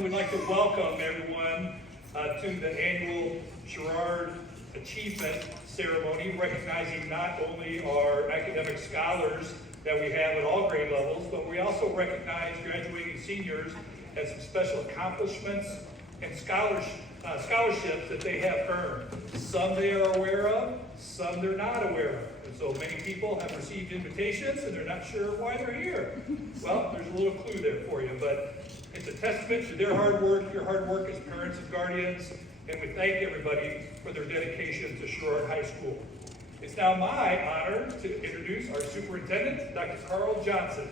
afternoon. We'd like to welcome everyone to the annual Sherrard Achievement Ceremony, recognizing not only our academic scholars that we have at all grade levels, but we also recognize graduating seniors and some special accomplishments and scholarships that they have earned. Some they are aware of, some they're not aware of. And so many people have received invitations and they're not sure why they're here. Well, there's a little clue there for you, but it's a testament to their hard work, your hard work as parents and guardians, and we thank everybody for their dedication to Sherrard High School. It's now my honor to introduce our superintendent, Dr. Carl Johnson.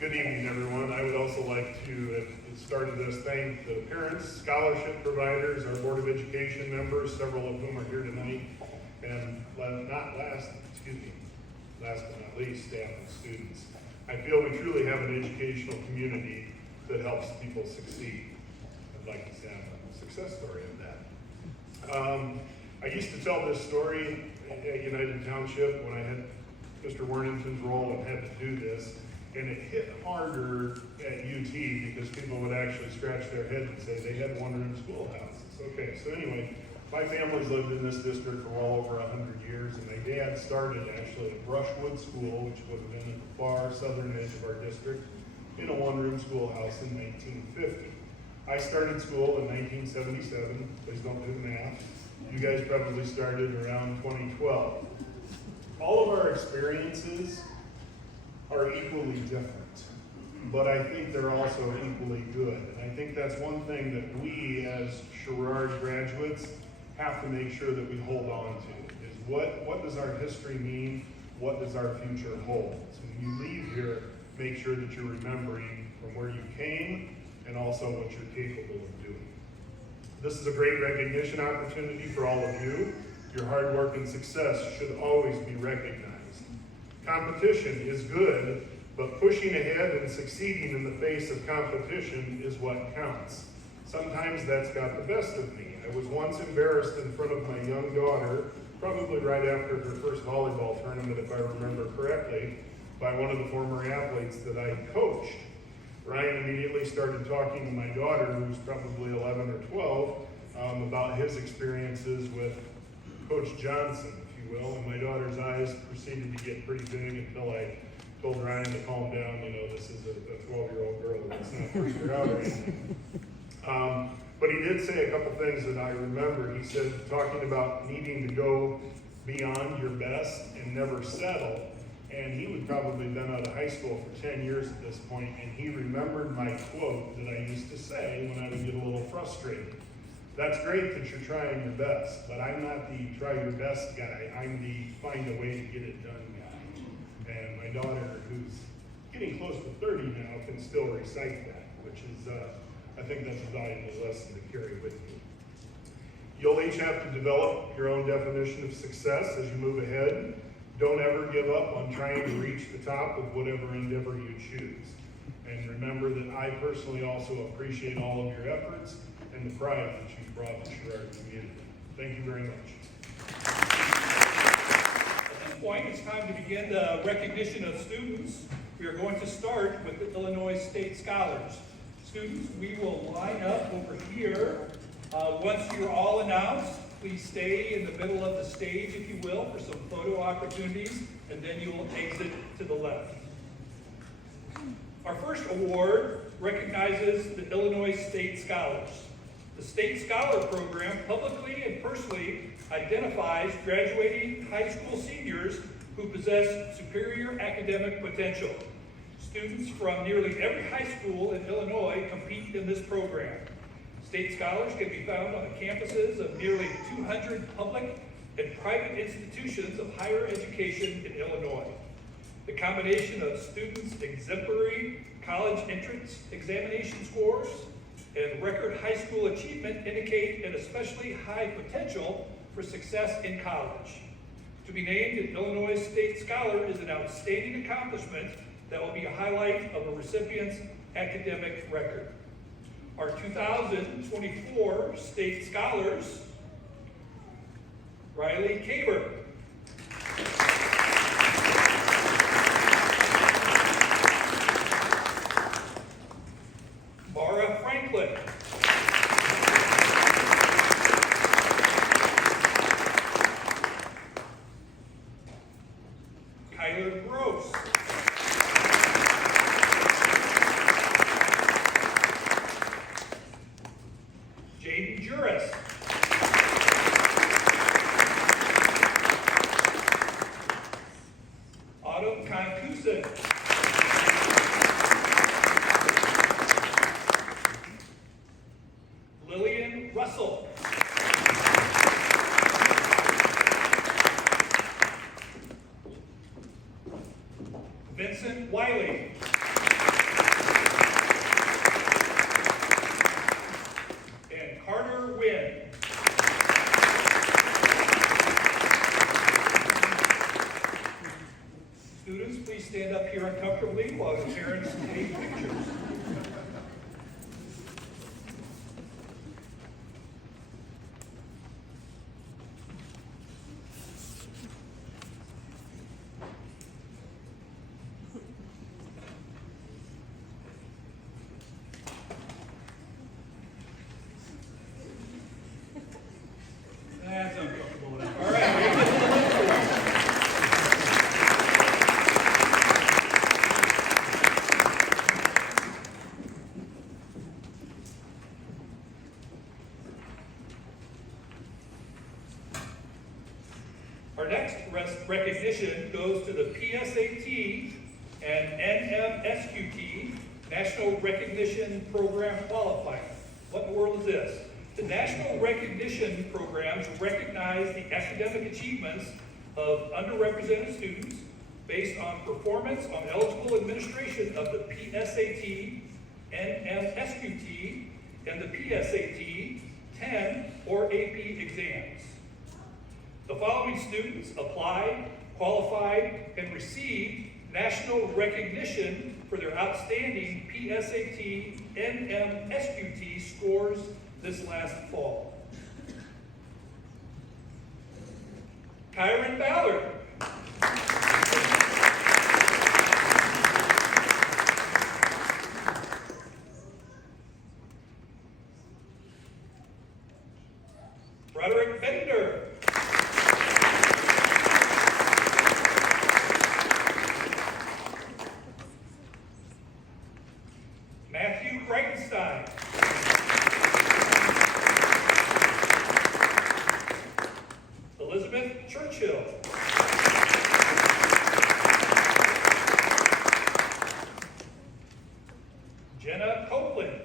Good evening, everyone. I would also like to, at the start of this, thank the parents, scholarship providers, our Board of Education members, several of whom are here tonight, and last but not least, staff and students. I feel we truly have an educational community that helps people succeed. I'd like to have a success story of that. I used to tell this story at United Township when I had Mr. Worthington's role and had to do this. And it hit harder at UT because people would actually scratch their head and say they had one-room schoolhouses. Okay, so anyway, my family's lived in this district for well over 100 years, and my dad started actually at Brushwood School, which would have been at the far southern edge of our district, in a one-room schoolhouse in 1950. I started school in 1977. Please don't do the math. You guys probably started around 2012. All of our experiences are equally different, but I think they're also equally good. And I think that's one thing that we as Sherrard graduates have to make sure that we hold on to, is what does our history mean? What does our future hold? So when you leave here, make sure that you're remembering from where you came and also what you're capable of doing. This is a great recognition opportunity for all of you. Your hard work and success should always be recognized. Competition is good, but pushing ahead and succeeding in the face of competition is what counts. Sometimes that's got the best of me. I was once embarrassed in front of my young daughter, probably right after her first volleyball tournament, if I remember correctly, by one of the former athletes that I coached. Ryan immediately started talking to my daughter, who was probably 11 or 12, about his experiences with Coach Johnson, and my daughter's eyes proceeded to get pretty big until I told Ryan to calm down. You know, this is a 12-year-old girl that's not first year out or anything. But he did say a couple things that I remember. He said, talking about needing to go beyond your best and never settle. And he would probably have been out of high school for 10 years at this point, and he remembered my quote that I used to say when I would get a little frustrated. That's great that you're trying your best, but I'm not the try your best guy. I'm the find a way to get it done guy. And my daughter, who's getting close to 30 now, can still recite that, which is, I think that's a valuable lesson to carry with you. You'll each have to develop your own definition of success as you move ahead. Don't ever give up on trying to reach the top of whatever endeavor you choose. And remember that I personally also appreciate all of your efforts and the pride that you've brought to Sherrard community. Thank you very much. At this point, it's time to begin the recognition of students. We are going to start with the Illinois State Scholars. Students, we will line up over here. Once you're all announced, please stay in the middle of the stage, if you will, for some photo opportunities, and then you will exit to the left. Our first award recognizes the Illinois State Scholars. The State Scholar Program publicly and personally identifies graduating high school seniors who possess superior academic potential. Students from nearly every high school in Illinois compete in this program. State Scholars can be found on the campuses of nearly 200 public and private institutions of higher education in Illinois. The combination of students' exemplary college entrance examination scores and record high school achievement indicate an especially high potential for success in college. To be named an Illinois State Scholar is an outstanding accomplishment that will be a highlight of a recipient's academic record. Our 2024 State Scholars, Riley Kaber. Kyler Gross. Jaden Juris. Autumn Concusin. Lillian Russell. Vincent Wiley. And Carter Wynn. Students, please stand up here uncomfortably while your parents take pictures. That's uncomfortable enough. All right. Our next recognition goes to the PSAT and NMSQT National Recognition Program qualifier. What in the world is this? The National Recognition Programs recognize the academic achievements of underrepresented students based on performance on eligible administration of the PSAT, NMSQT, and the PSAT 10 or AP exams. The following students applied, qualified, and received national recognition for their outstanding PSAT, NMSQT scores this last fall. Kyron Ballard. Brylan Bender. Matthew Breitenstein. Elizabeth Churchill. Jenna Copeland.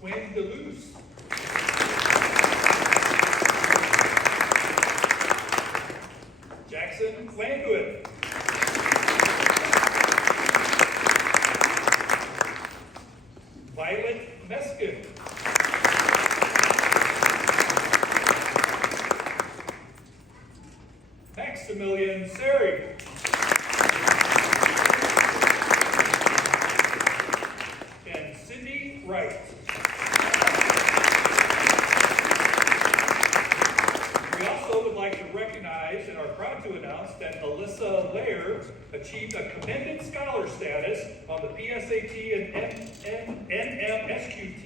Quinn DeLuce. Jackson Landwood. Violet Meskin. Maximilian Seri. And Cindy Wright. We also would like to recognize and are proud to announce that Alyssa Lair achieved a commended scholar status on the PSAT and NMSQT.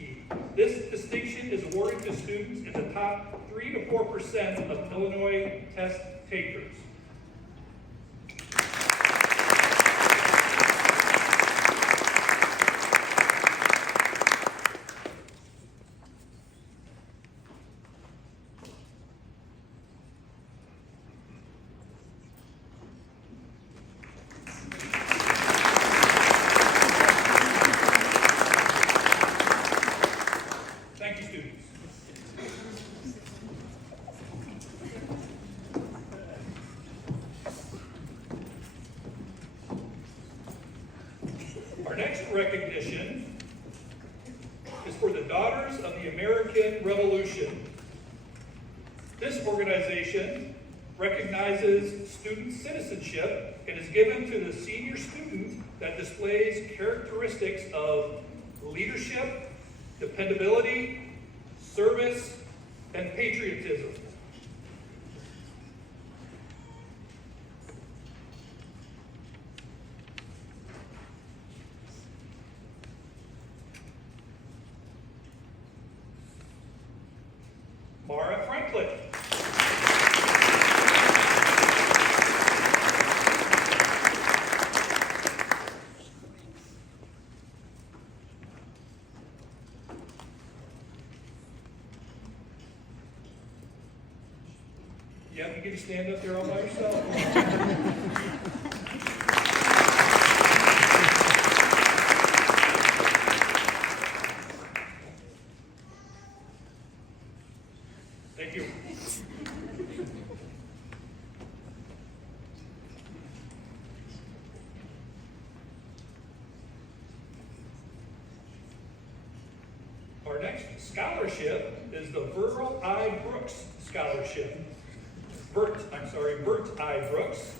This distinction is awarded to students in the top 3 to 4% of Illinois test takers. Thank you, students. Our next recognition is for the Daughters of the American Revolution. This organization recognizes student citizenship and is given to the senior student that displays characteristics of leadership, dependability, service, and patriotism. Yep, you get to stand up there all by yourself. Thank you. Our next scholarship is the Virgil I. Brooks Scholarship. Bert I. Brooks,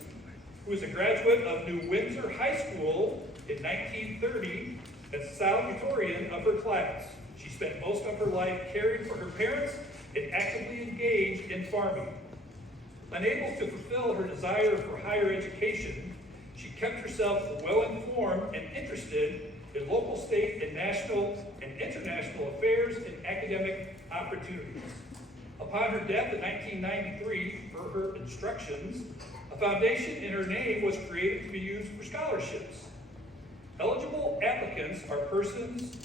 who is a graduate of New Windsor High School in 1930 and salutatorian of her class. She spent most of her life caring for her parents and actively engaged in farming. Unable to fulfill her desire for higher education, she kept herself well-informed and interested in local, state, and national and international affairs and academic opportunities. Upon her death in 1993, per her instructions, a foundation in her name was created to be used for scholarships. Eligible applicants are persons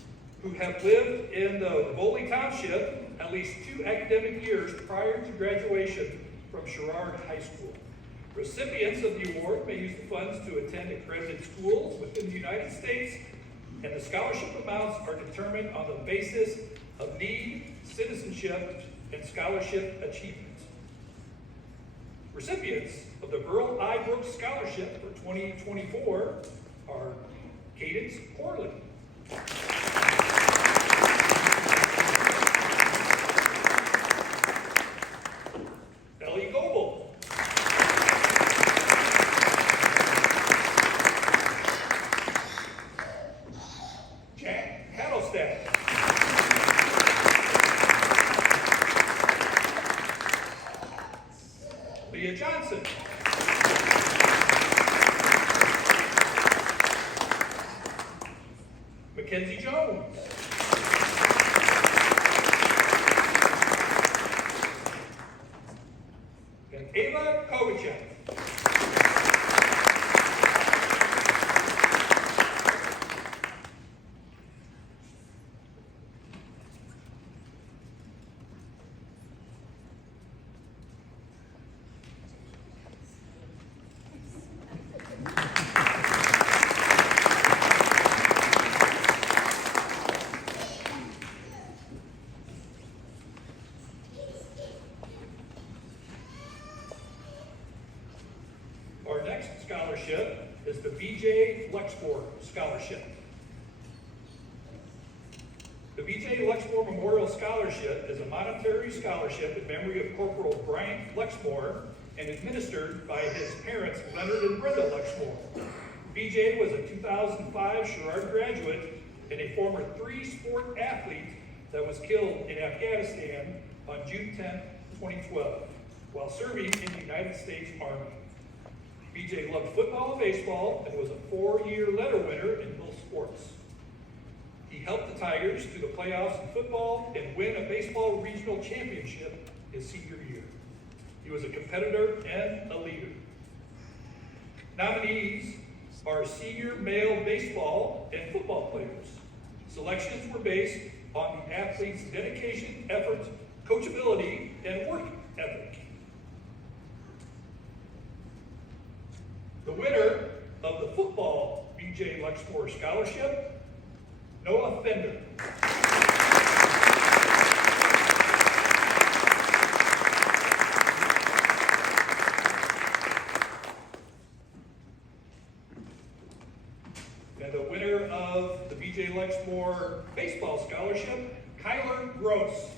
who have lived in the Rivoli Township at least 2 academic years prior to graduation from Sherrard High School. Recipients of the award may use the funds to attend accredited schools within the United States, and the scholarship amounts are determined on the basis of need, citizenship, and scholarship achievement. Recipients of the Virgil I. Brooks Scholarship for 2024 are Cadence Corley, Ellie Goebel, Jack Hadelstadt, Leah Johnson, McKenzie Jones, and Ava Kovacic. Our next scholarship is the B.J. Luxmore Scholarship. The B.J. Luxmore Memorial Scholarship is a monetary scholarship in memory of Corporal Bryant Luxmore and administered by his parents, Leonard and Brenda Luxmore. B.J. was a 2005 Sherrard graduate and a former 3-sport athlete that was killed in Afghanistan on June 10, 2012, while serving in the United States Army. B.J. loved football and baseball and was a 4-year letter winner in both sports. He helped the Tigers to the playoffs in football and win a baseball regional championship his senior year. He was a competitor and a leader. Nominees are senior male baseball and football players. Selections were based on the athlete's dedication, effort, coachability, and work ethic. The winner of the football B.J. Luxmore Scholarship, Noah Fender. And the winner of the B.J. Luxmore Baseball Scholarship, Kyler Gross.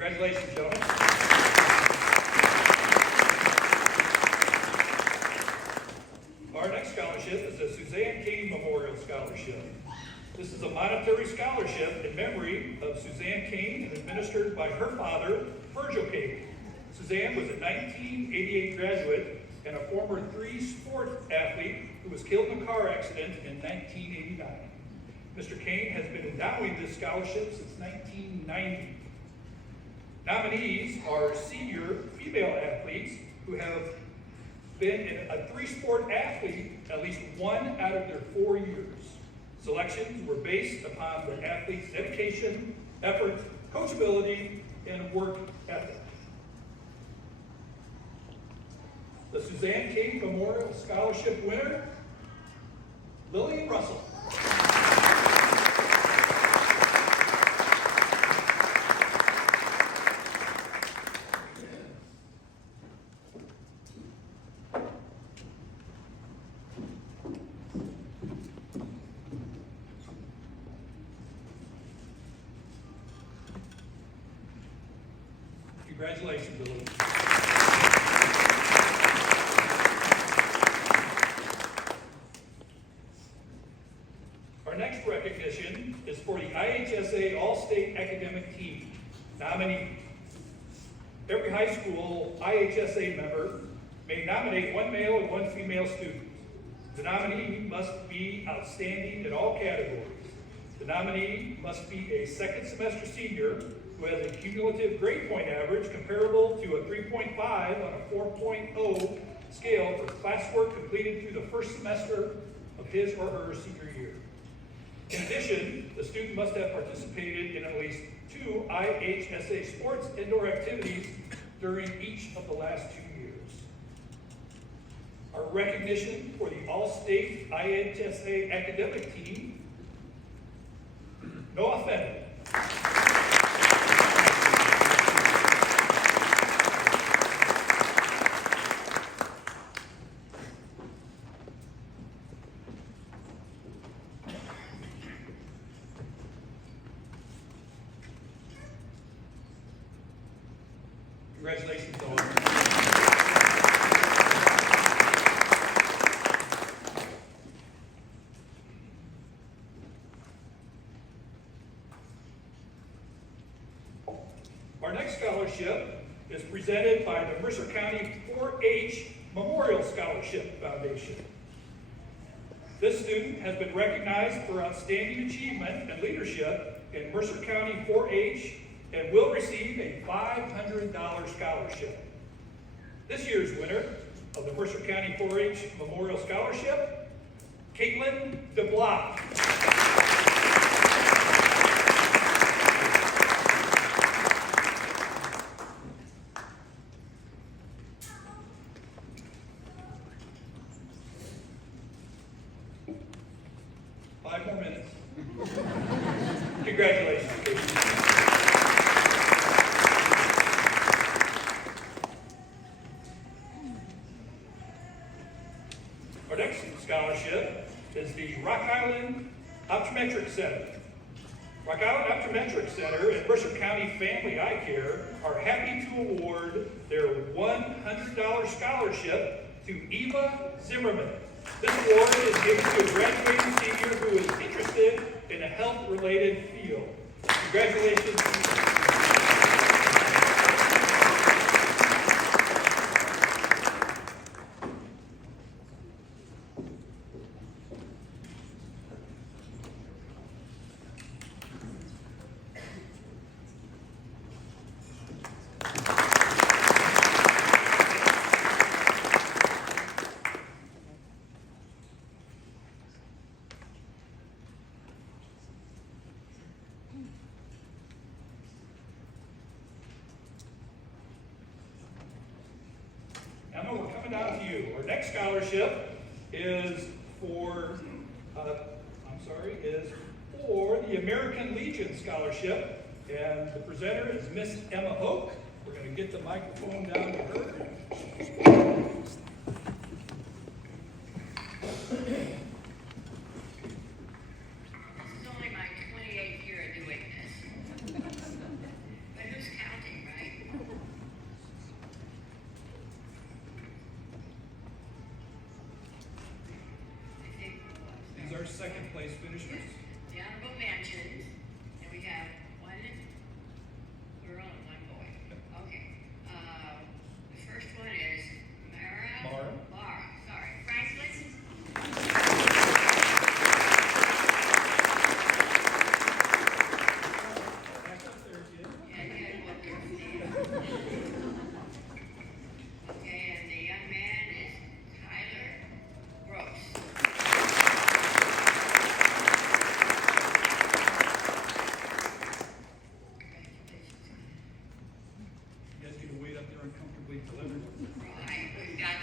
Congratulations, gentlemen. Our next scholarship is the Suzanne Kane Memorial Scholarship. This is a monetary scholarship in memory of Suzanne Kane and administered by her father, Virgil Kane. Suzanne was a 1988 graduate and a former 3-sport athlete who was killed in a car accident in 1989. Mr. Kane has been endowing this scholarship since 1990. Nominees are senior female athletes who have been a three-sport athlete at least one out of their 4 years. Selections were based upon the athlete's dedication, effort, coachability, and work ethic. The Suzanne Kane Memorial Scholarship winner, Lillian Russell. Congratulations, Lillian. Our next recognition is for the IHSA All-State Academic Team nominee. Every high school IHSA member may nominate one male and one female student. The nominee must be outstanding in all categories. The nominee must be a second semester senior who has a cumulative grade point average comparable to a 3.5 on a 4.0 scale for classwork completed through the first semester of his or her senior year. In addition, the student must have participated in at least 2 IHSA sports indoor activities during each of the last 2 years. Our recognition for the All-State IHSA Academic Team, Noah Fenton. Congratulations, Noah. Our next scholarship is presented by the Mercer County 4-H Memorial Scholarship Foundation. This student has been recognized for outstanding achievement and leadership in Mercer County 4-H and will receive a $500 scholarship. This year's winner of the Mercer County 4-H Memorial Scholarship, Caitlin DeBlock. Five more minutes. Congratulations, Caitlin. Our next scholarship is the Rock Island Optometric Center. Rock Island Optometric Center and Mercer County Family Eye Care are happy to award their $100 scholarship to Eva Zimmerman. This award is given to a graduating senior who is interested in a health-related field. Congratulations. Now we're coming down to you. Our next scholarship is for, the American Legion Scholarship, and the presenter is Miss Emma Hoke. We're going to get the microphone down to her. Second place finishers. The honorable mentions, and we have one girl and one boy. Okay. The first one is Mara. Franklin. complete delivery. Right, we've got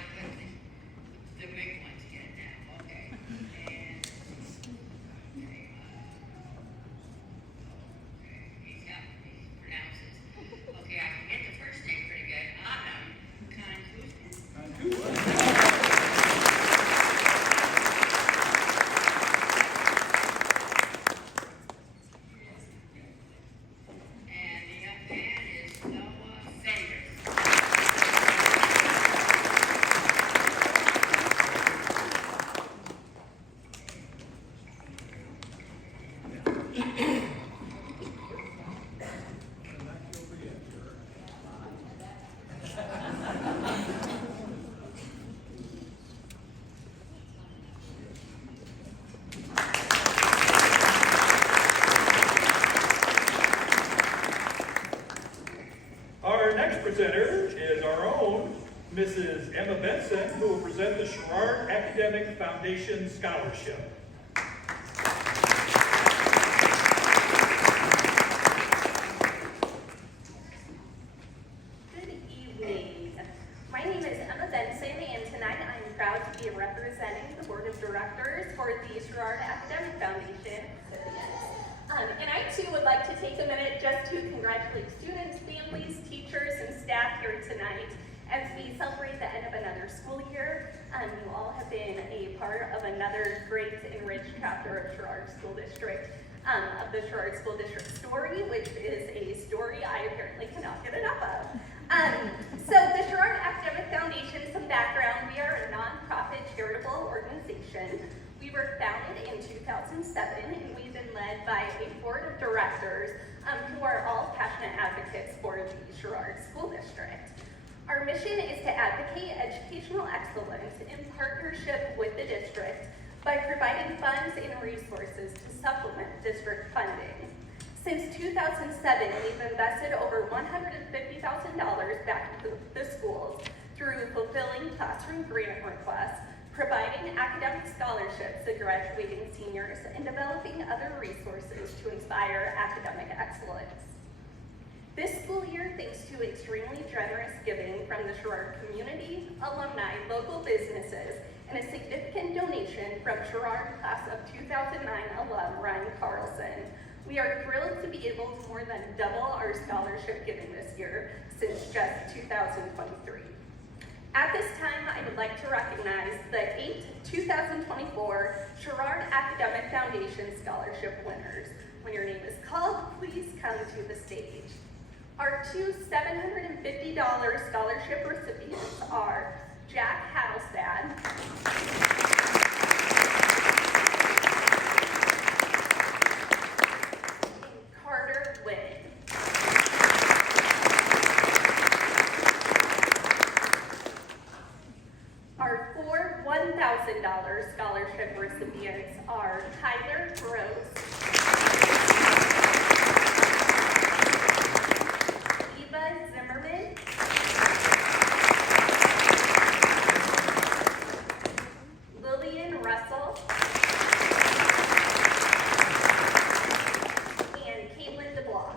the big ones yet now, okay. And, okay, he's pronounces. Okay, I can get the first name pretty good. Adalynn Thomas. Presenter is our own Mrs. Emma Benson, who will present the Sherrard Academic Foundation Scholarship. Good evening. My name is Emma Benson, and tonight I'm proud to be representing the Board of Directors for the Sherrard Academic Foundation recipients. And I too would like to take a minute just to congratulate students, families, teachers, and staff here tonight as we celebrate the end of another school year. You all have been a part of another great enriched chapter of Sherrard School District, of the Sherrard School District story, which is a story I apparently cannot get enough of. So the Sherrard Academic Foundation, some background, we are a nonprofit charitable organization. We were founded in 2007, and we've been led by a board of directors who are all passionate advocates for the Sherrard School District. Our mission is to advocate educational excellence in partnership with the district by providing funds and resources to supplement district funding. Since 2007, we've invested over $150,000 back into the schools through fulfilling classroom grant requests, providing academic scholarships to graduating seniors, and developing other resources to inspire academic excellence. This school year, thanks to extremely generous giving from the Sherrard community, alumni, local businesses, and a significant donation from Sherrard class of 2009 alum Ryan Carlson, we are thrilled to be able to more than double our scholarship giving this year since just 2023. At this time, I would like to recognize the 8 2024 Sherrard Academic Foundation Scholarship winners. When your name is called, please come to the stage. Our two $750 scholarship recipients are Jack Hattelstad and Carter Witt. Our four $1,000 scholarship recipients are Tyler Gross, Eva Zimmerman, Lillian Russell, and Caitlin DeBlois.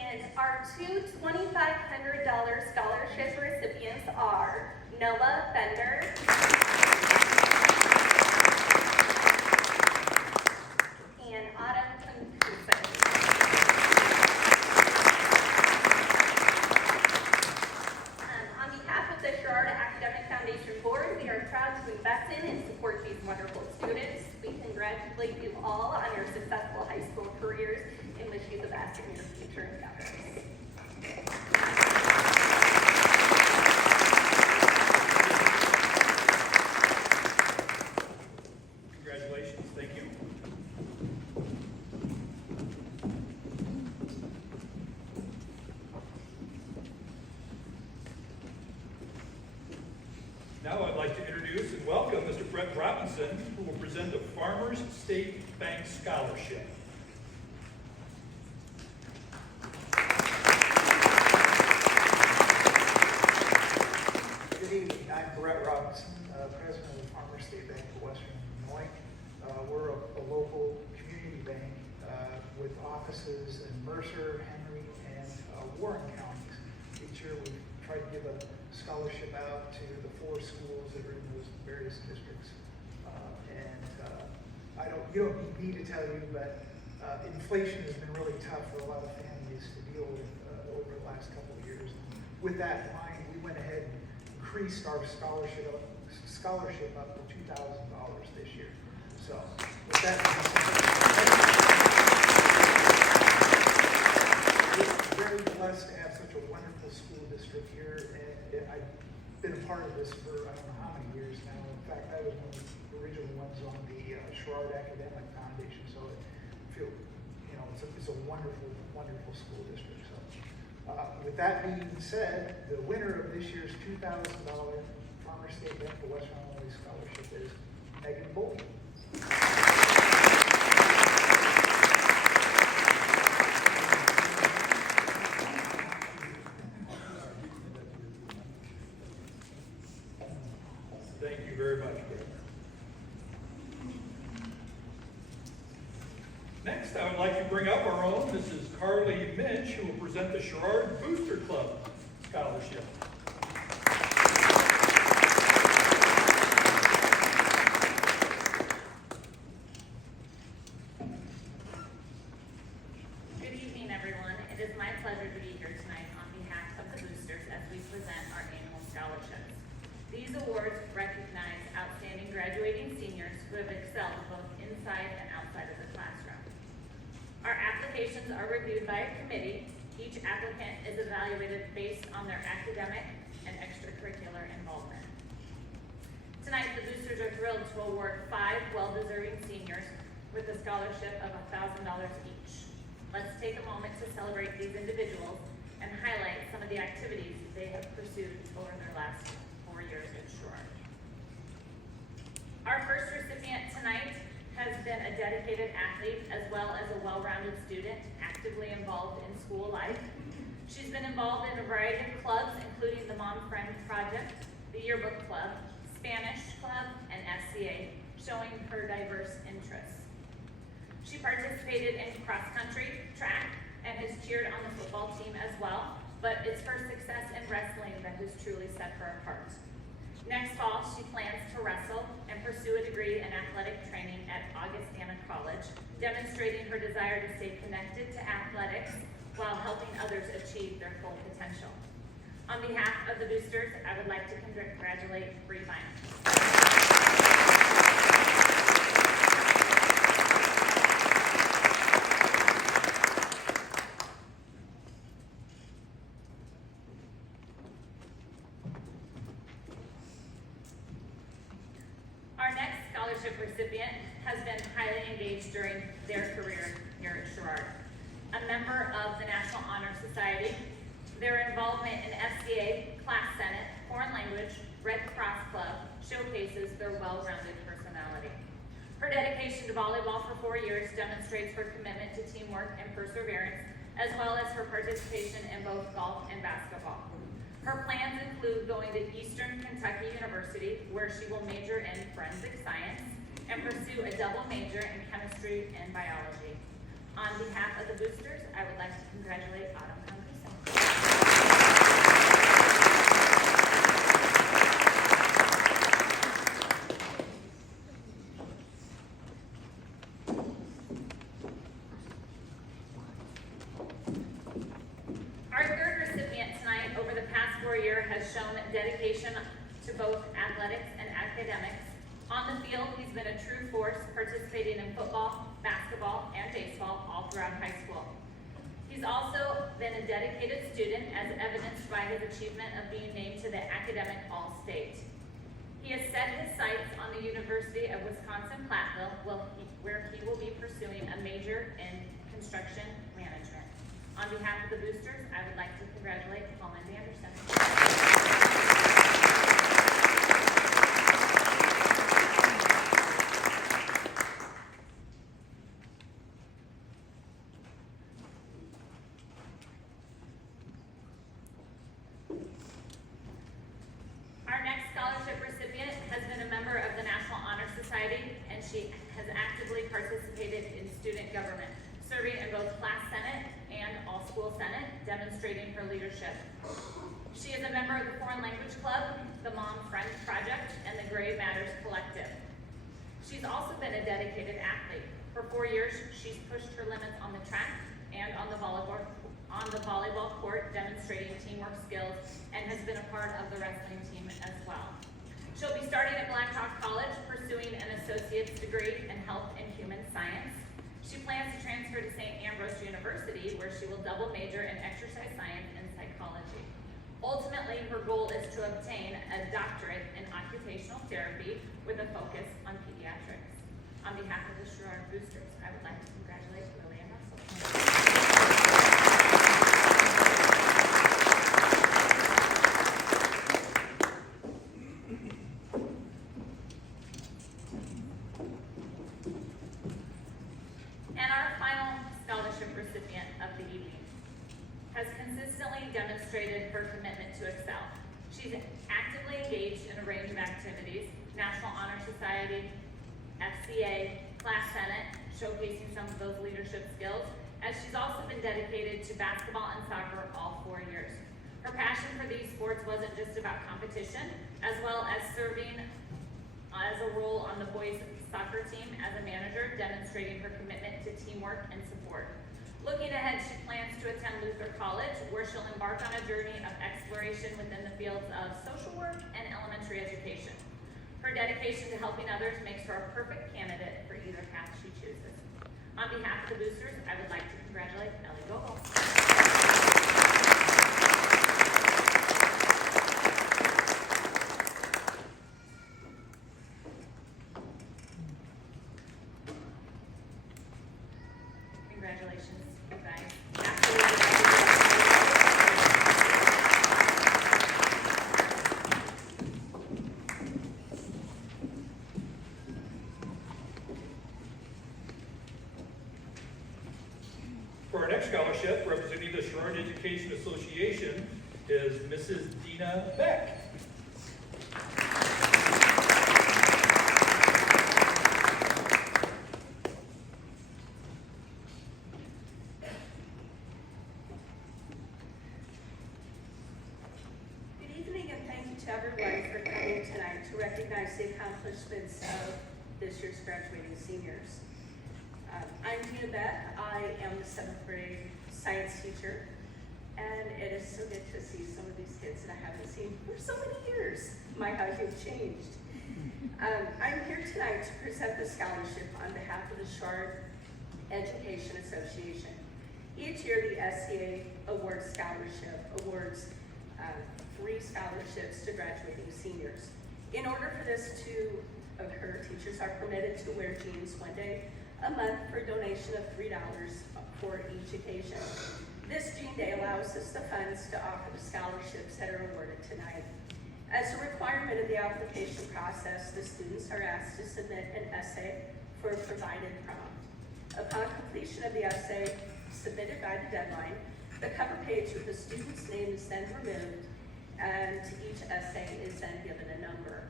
And our two $2,500 scholarship recipients are Noah Bender and Autumn Kusin. On behalf of the Sherrard Academic Foundation Board, we are proud to invest in and support these wonderful students. We congratulate you all on your successful high school careers and wish you the best in your future endeavors. Congratulations, thank you. Now I'd like to introduce and welcome Mr. Brett Robinson, who will present the Farmers State Bank Scholarship. Good evening, I'm Brett Robinson, President of the Farmers State Bank of Western Illinois. We're a local community bank with offices in Mercer, Henry, and Warren counties. Each year we try to give a scholarship out to the 4 schools that are in those various districts. You don't need me to tell you, but inflation has been really tough for a lot of families to deal with over the last couple of years. With that in mind, we went ahead and increased our scholarship up to $2,000 this year. So with that, we're very blessed to have such a wonderful school district here. And I've been a part of this for I don't know how many years now. In fact, I was one of the original ones on the Sherrard Academic Foundation. So I feel, it's a wonderful, wonderful school district. So with that being said, the winner of this year's $2,000 Farmer State Bank for Western Illinois Scholarship is Megan Bolton. Thank you very much, Greg. Next, I would like to bring up our own Mrs. Carly Minch, who will present the Sherrard Booster Club Scholarship. Good evening, everyone. It is my pleasure to be here tonight on behalf of the boosters as we present our annual scholarships. These awards recognize outstanding graduating seniors who have excelled both inside and outside of the classroom. Our applications are reviewed by a committee. Each applicant is evaluated based on their academic and extracurricular involvement. Tonight, the boosters are thrilled to award 5 well-deserving seniors with a scholarship of $1,000 each. Let's take a moment to celebrate these individuals and highlight some of the activities they have pursued over their last 4 years at Sherrard. Our first recipient tonight has been a dedicated athlete as well as a well-rounded student actively involved in school life. She's been involved in a variety of clubs, including the Mom Friend Project, the Yearbook Club, Spanish Club, and SCA, showing her diverse interests. She participated in cross-country, track, and has cheered on the football team as well, but it's her success in wrestling that has truly set her apart. Next fall, she plans to wrestle and pursue a degree in athletic training at Augustana College, demonstrating her desire to stay connected to athletics while helping others achieve their full potential. On behalf of the boosters, I would like to congratulate Bree Bynum. Recipient has been highly engaged during their career here at Sherrard. A member of the National Honor Society, their involvement in FCA, Class Senate, Foreign Language, Red Cross Club showcases their well-rounded personality. Her dedication to volleyball for 4 years demonstrates her commitment to teamwork and perseverance, as well as her participation in both golf and basketball. Her plans include going to Eastern Kentucky University, where she will major in forensic science and pursue a double major in chemistry and biology. On behalf of the boosters, I would like to congratulate Autumn Congress. Dedication to both athletics and academics. On the field, he's been a true force, participating in football, basketball, and baseball all throughout high school. He's also been a dedicated student, as evidenced by his achievement of being named to the Academic All-State. He has set his sights on the University of Wisconsin-Platteville, where he will be pursuing a major in construction management. On behalf of the boosters, I would like to congratulate Holland Anderson. Our next scholarship recipient has been a member of the National Honor Society, and she has actively participated in student government, serving in both Class Senate and School Senate, demonstrating her leadership. She is a member of the Foreign Language Club, the Mom Friend Project, and the Gray Matters Collective. She's also been a dedicated athlete. For 4 years, she's pushed her limits on the track and on the volleyball court, demonstrating teamwork skills, and has been a part of the wrestling team as well. She'll be starting at Blackhawk College, pursuing an associate's degree in health and human science. She plans to transfer to St. Ambrose University, where she will double major in exercise science and psychology. Ultimately, her goal is to obtain a doctorate in occupational therapy with a focus on pediatrics. On behalf of the Sherrard Boosters, I would like to congratulate Lillian Estes. And our final scholarship recipient of the evening has consistently demonstrated her commitment to excel. She's actively engaged in a range of activities: National Honor Society, FCA, Class Senate, showcasing some of those leadership skills, and she's also been dedicated to basketball and soccer all 4 years. Her passion for these sports wasn't just about competition, as well as serving as a role on the boys soccer team as a manager, demonstrating her commitment to teamwork and support. Looking ahead, she plans to attend Luther College, where she'll embark on a journey of exploration within the fields of social work and elementary education. Her dedication to helping others makes her a perfect candidate for either path she chooses. On behalf of the Boosters, I would like to congratulate Ellie Vogel. Congratulations, you guys. For our next scholarship, representing the Sherrard Education Association, is Mrs. Dina Beck. Good evening, and thank you to everyone for coming tonight to recognize the accomplishments of this year's graduating seniors. I'm Dina Beck. I am the 7th grade science teacher, and it is so good to see some of these kids that I haven't seen for so many years. My, how you've changed. I'm here tonight to present the scholarship on behalf of the Sherrard Education Association. Each year, the SCA Awards Scholarship awards 3 scholarships to graduating seniors. In order for this to occur, teachers are permitted to wear jeans one day a month for a donation of $3 for each occasion. This Jean Day allows us the funds to offer the scholarships that are awarded tonight. As a requirement of the application process, the students are asked to submit an essay for a provided prompt. Upon completion of the essay submitted by the deadline, the cover page with the student's name is then removed, and each essay is then given a number.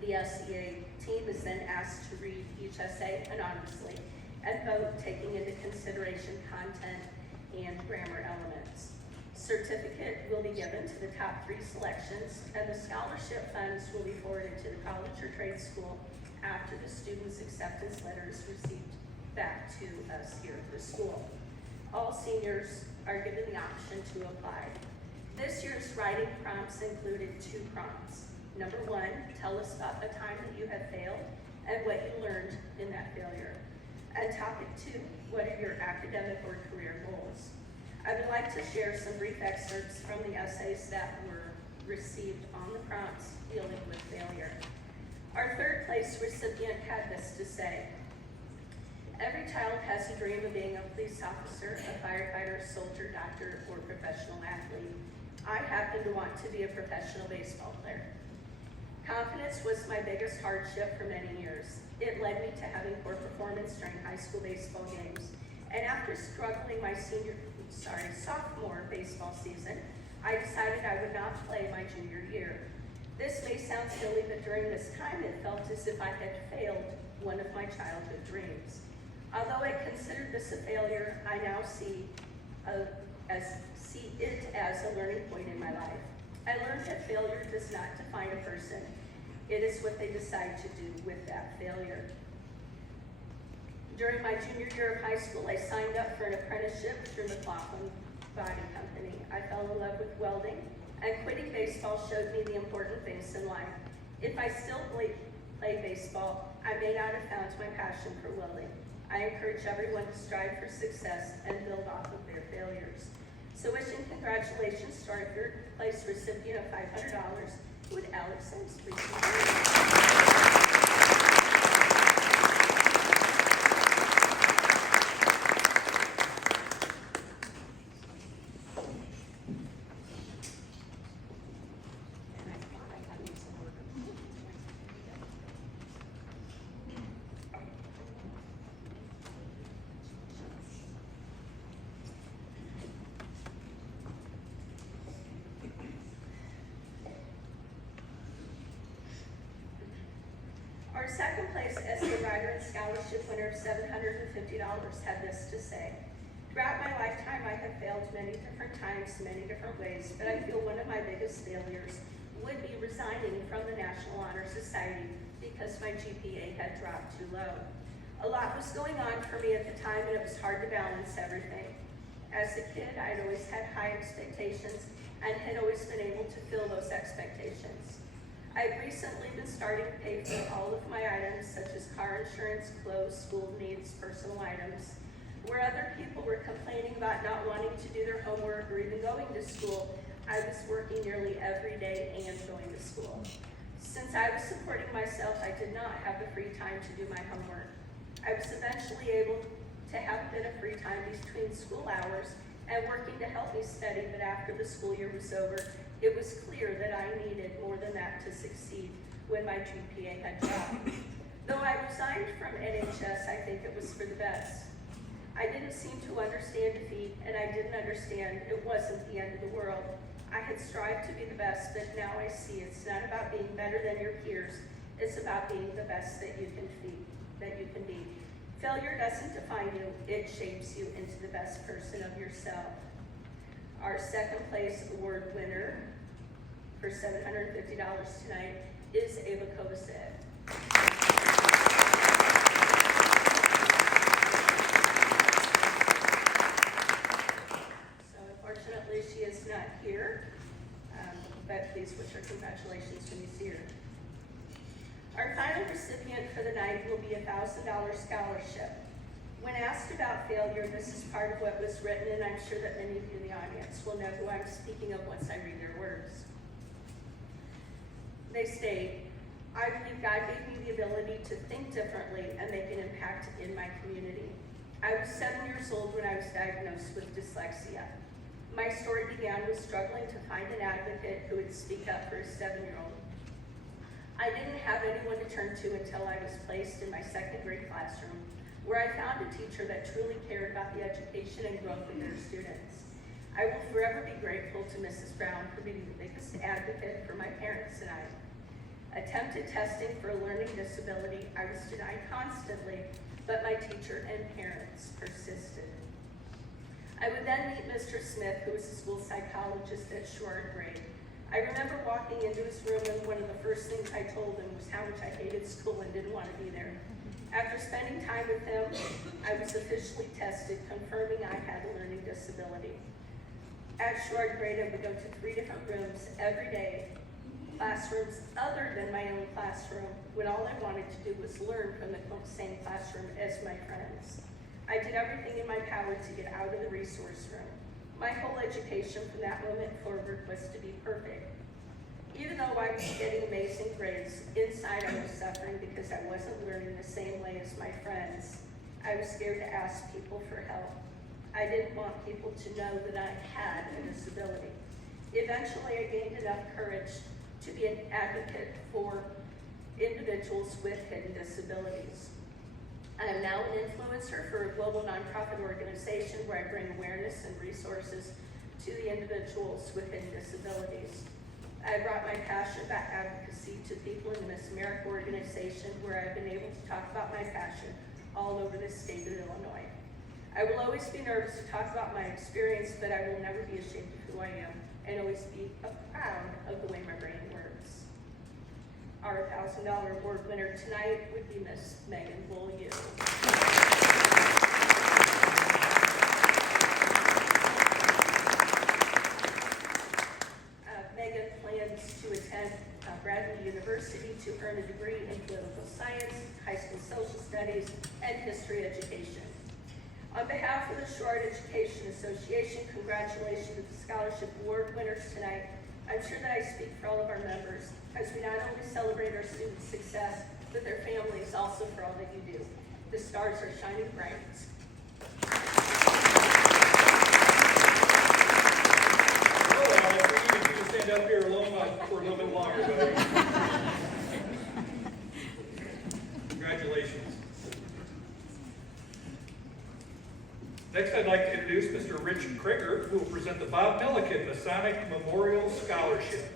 The SCA team is then asked to read each essay anonymously and vote, taking into consideration content and grammar elements. Certificate will be given to the top 3 selections, and the scholarship funds will be forwarded to the college or trade school after the student's acceptance letter is received back to us here at the school. All seniors are given the option to apply. This year's writing prompts included 2 prompts. Number 1, tell us about the time that you have failed and what you learned in that failure. And topic 2, what are your academic or career goals? I would like to share some brief excerpts from the essays that were received on the prompts dealing with failure. Our 3rd place recipient had this to say: every child has a dream of being a police officer, a firefighter, soldier, doctor, or professional athlete. I happen to want to be a professional baseball player. Confidence was my biggest hardship for many years. It led me to having poor performance during high school baseball games. And after struggling my sophomore baseball season, I decided I would not play my junior year. This may sound silly, but during this time it felt as if I had failed one of my childhood dreams. Although I considered this a failure, I now see a see it as a learning point in my life. I learned that failure does not define a person. It is what they decide to do with that failure. During my junior year of high school, I signed up for an apprenticeship through Lochlyn Body Company. I fell in love with welding, and quitting baseball showed me the important things in life. If I still play baseball, I may not have found my passion for welding. I encourage everyone to strive for success and build off of their failures. So wishing congratulations to our third place recipient of $500, would Alex please come Our second place as the Ryder Scholarship winner of $750 had this to say. Throughout my lifetime, I have failed many different times, many different ways, but I feel one of my biggest failures would be resigning from the National Honor Society because my GPA had dropped too low. A lot was going on for me at the time, and it was hard to balance everything. As a kid, I'd always had high expectations and had always been able to fill those expectations. I've recently been starting to pay for all of my items, such as car insurance, clothes, school needs, personal items. Where other people were complaining about not wanting to do their homework or even going to school, I was working nearly every day and going to school. Since I was supporting myself, I did not have the free time to do my homework. I was eventually able to have a bit of free time between school hours and working to help me study, but after the school year was over, it was clear that I needed more than that to succeed when my GPA had dropped. Though I resigned from NHS, I think it was for the best. I didn't seem to understand defeat, and I didn't understand it wasn't the end of the world. I had strived to be the best, but now I see it's not about being better than your peers. It's about being the best that you can be. Failure doesn't define you, it shapes you into the best person of yourself. Our second place award winner for $750 tonight is Ava Egel. So unfortunately she is not here, but please wish her congratulations when you see her. Our final recipient for the night will be a $1,000 scholarship. When asked about failure, this is part of what was written, and I'm sure that many of you in the audience will know who I'm speaking of once I read their words. They state, I believe God gave me the ability to think differently and make an impact in my community. I was 7 years old when I was diagnosed with dyslexia. My story began with struggling to find an advocate who would speak up for a 7-year-old. I didn't have anyone to turn to until I was placed in my second grade classroom, where I found a teacher that truly cared about the education and growth of their students. I will forever be grateful to Mrs. Brown for being the biggest advocate for my parents and I. Attempted testing for a learning disability, I was denied constantly, but my teacher and parents persisted. I would then meet Mr. Smith, who was a school psychologist at Sherrard. I remember walking into his room, and one of the first things I told him was how much I hated school and didn't want to be there. After spending time with him, I was officially tested, confirming I had a learning disability. At Sherrard, I would go to 3 different rooms every day, classrooms other than my own classroom, when all I wanted to do was learn from the same classroom as my friends. I did everything in my power to get out of the resource room. My whole education from that moment forward was to be perfect. Even though I was getting amazing grades, inside I was suffering because I wasn't learning the same way as my friends. I was scared to ask people for help. I didn't want people to know that I had a disability. Eventually, I gained enough courage to be an advocate for individuals with hidden disabilities. I am now an influencer for a global nonprofit organization where I bring awareness and resources to the individuals with hidden disabilities. I brought my passion about advocacy to people in the Miss America organization, where I've been able to talk about my passion all over the state of Illinois. I will always be nervous to talk about my experience, but I will never be ashamed of who I am and always be proud of the way my brain works. Our $1,000 award winner tonight would be Miss Megan Beaulieu. Megan plans to attend Bradley University to earn a degree in political science, high school social studies, and history education. On behalf of the Sherrard Education Association, congratulations to the scholarship award winners tonight. I'm sure that I speak for all of our members as we not only celebrate our students' success, but their families also for all that you do. The stars are shining bright. Stand up here alone for a little bit longer, buddy. Congratulations. Next, I'd like to introduce Mr. Rich Krieger, who will present the Bob Milliken Masonic Memorial Scholarship.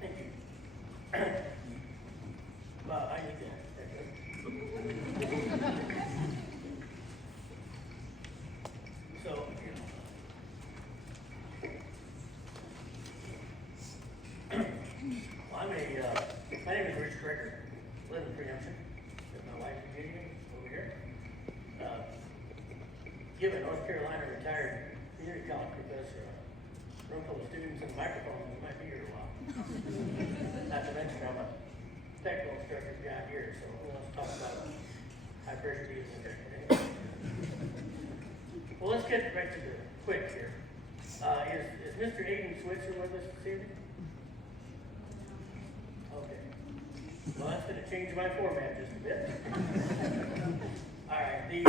Thank you. Bob, how you doing? So, my name is Rich Krieger, live in Preemption, with my wife Virginia over here. Given North Carolina retired community college professor, room full of students and microphones, you might be here a while. Not to mention I'm a technical instructor down here, so who wants to talk about high pressure diesel injection? Well, let's get right to the quick here. Is Mr. Aiden Switzer with us this evening? Okay. Well, that's going to change my format just a bit. All right. The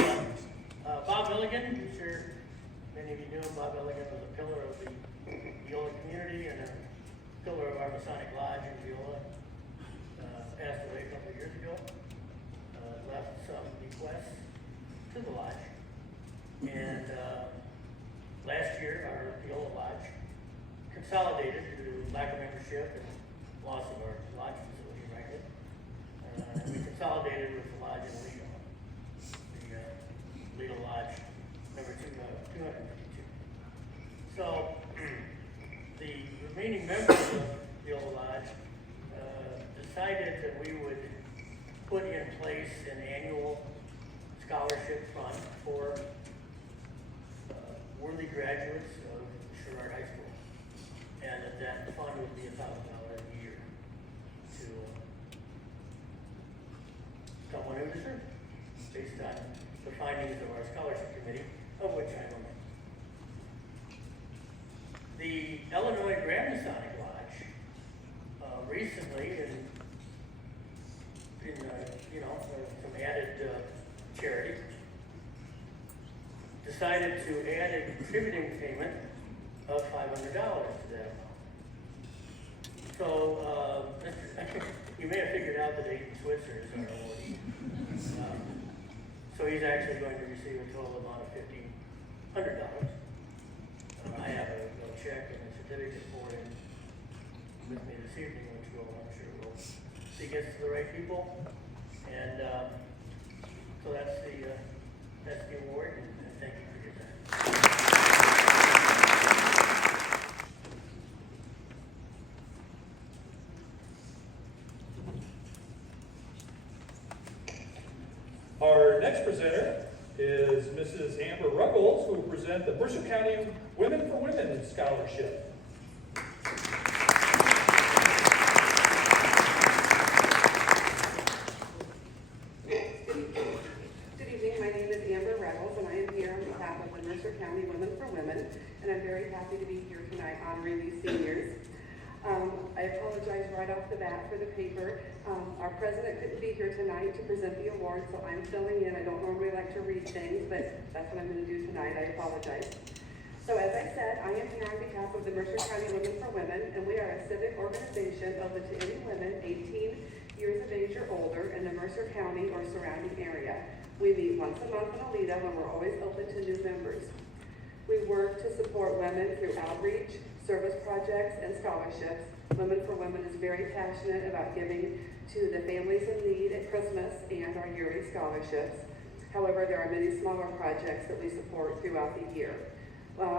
Bob Milliken, I'm sure many of you knew him. Bob Milliken was a pillar of the Viola community and a pillar of our Masonic Lodge in Viola. Passed away a couple of years ago. Left some bequests to the lodge. And last year, our Viola Lodge consolidated due to lack of membership and loss of our lodge facility, frankly. And we consolidated with the lodge in Lido, the Lido Lodge number 252. So the remaining members of the old lodge decided that we would put in place an annual scholarship fund for worthy graduates of Sherrard High School, and that fund would be $1,000 a year to someone who deserves it, based on the findings of our scholarship committee, of which I'm a member. The Illinois Grand Masonic Lodge recently, some added charity, decided to add a contributing payment of $500 to that amount. So, you may have figured out that Aiden Switzer is our awardee. So he's actually going to receive a total amount of $1,500. I have a check and a certificate for him with me this evening, which I'm sure will see gets to the right people. And so that's the award, and thank you for your time. Our next presenter is Mrs. Amber Ruggles, who will present the Mercer County Women for Women Scholarship. Good evening, my name is Amber Ruggles, and I am here on behalf of the Mercer County Women for Women, and I'm very happy to be here tonight honoring these seniors. I apologize right off the bat for the paper. Our president couldn't be here tonight to present the award, so I'm filling in. I don't normally like to read things, but that's what I'm going to do tonight. I apologize. So as I said, I am here on behalf of the Mercer County Women for Women, and we are a civic organization open to any women 18 years of age or older in the Mercer County or surrounding area. We meet once a month in Alida, and we're always open to new members. We work to support women through outreach, service projects, and scholarships. Women for Women is very passionate about giving to the families in need at Christmas and our yearly scholarships. However, there are many smaller projects that we support throughout the year.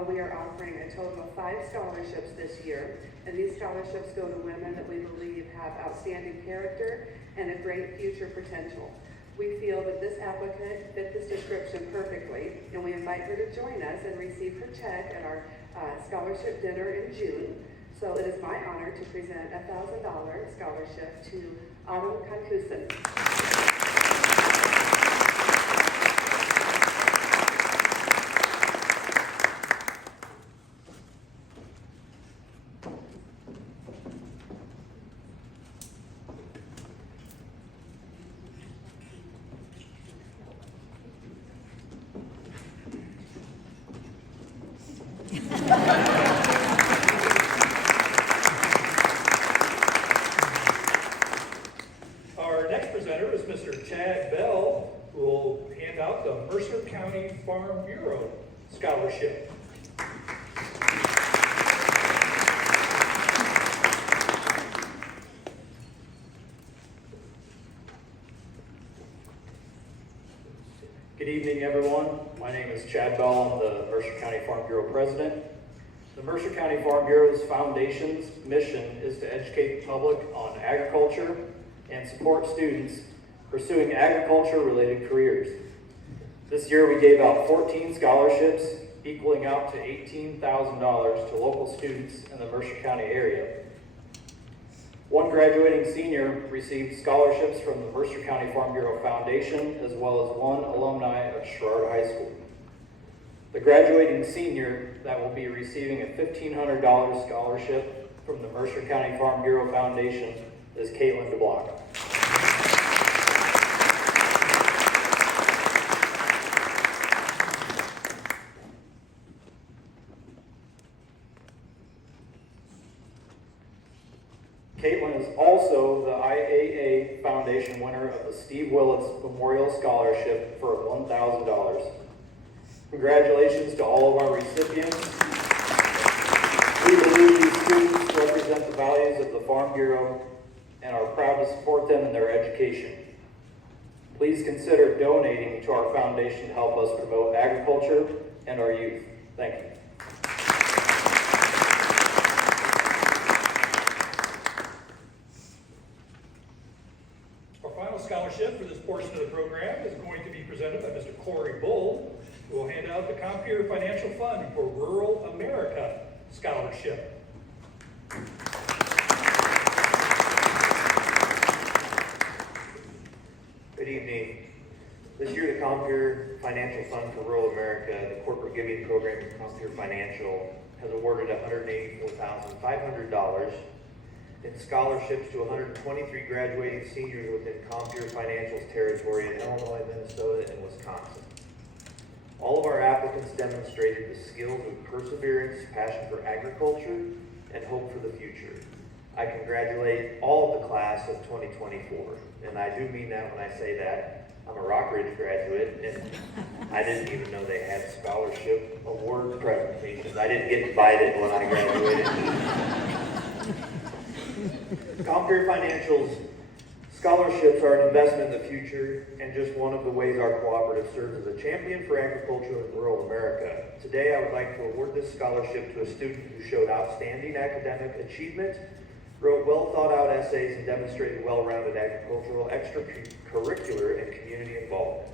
We are offering a total of 5 scholarships this year, and these scholarships go to women that we believe have outstanding character and a great future potential. We feel that this applicant fit this description perfectly, and we invite her to join us and receive her check at our scholarship dinner in June. So it is my honor to present a $1,000 scholarship to Adalynn Thomas. Our next presenter is Mr. Chad Bell, who will hand out the Mercer County Farm Bureau Scholarship. Good evening, everyone. My name is Chad Bell. I'm the Mercer County Farm Bureau President. The Mercer County Farm Bureau's foundation's mission is to educate the public on agriculture and support students pursuing agriculture-related careers. This year we gave out 14 scholarships, equaling out to $18,000 to local students in the Mercer County area. One graduating senior received scholarships from the Mercer County Farm Bureau Foundation, as well as one alumni of Sherrard High School. The graduating senior that will be receiving a $1,500 scholarship from the Mercer County Farm Bureau Foundation is Caitlin DeBlock. Caitlin is also the IAA Foundation winner of the Steve Willits Memorial Scholarship for $1,000. Congratulations to all of our recipients. We believe these students represent the values of the Farm Bureau and are proud to support them in their education. Please consider donating to our foundation to help us promote agriculture and our youth. Thank you. Our final scholarship for this portion of the program is going to be presented by Mr. Corey Bull, who will hand out the Compeer Financial Fund for Rural America Scholarship. Good evening. This year, the Compeer Financial Fund for Rural America, the corporate giving program of Compeer Financial, has awarded $184,500 in scholarships to 123 graduating seniors within Compeer Financial's territory in Illinois, Minnesota, and Wisconsin. All of our applicants demonstrated the skills of perseverance, passion for agriculture, and hope for the future. I congratulate all of the class of 2024, and I do mean that when I say that. I'm a Rockridge graduate, and I didn't even know they had scholarship award presentations. I didn't get invited when I graduated. Compeer Financial's scholarships are an investment in the future and just one of the ways our cooperative serves as a champion for agriculture in rural America. Today, I would like to award this scholarship to a student who showed outstanding academic achievement, wrote well-thought-out essays, and demonstrated well-rounded agricultural, extracurricular, and community involvement.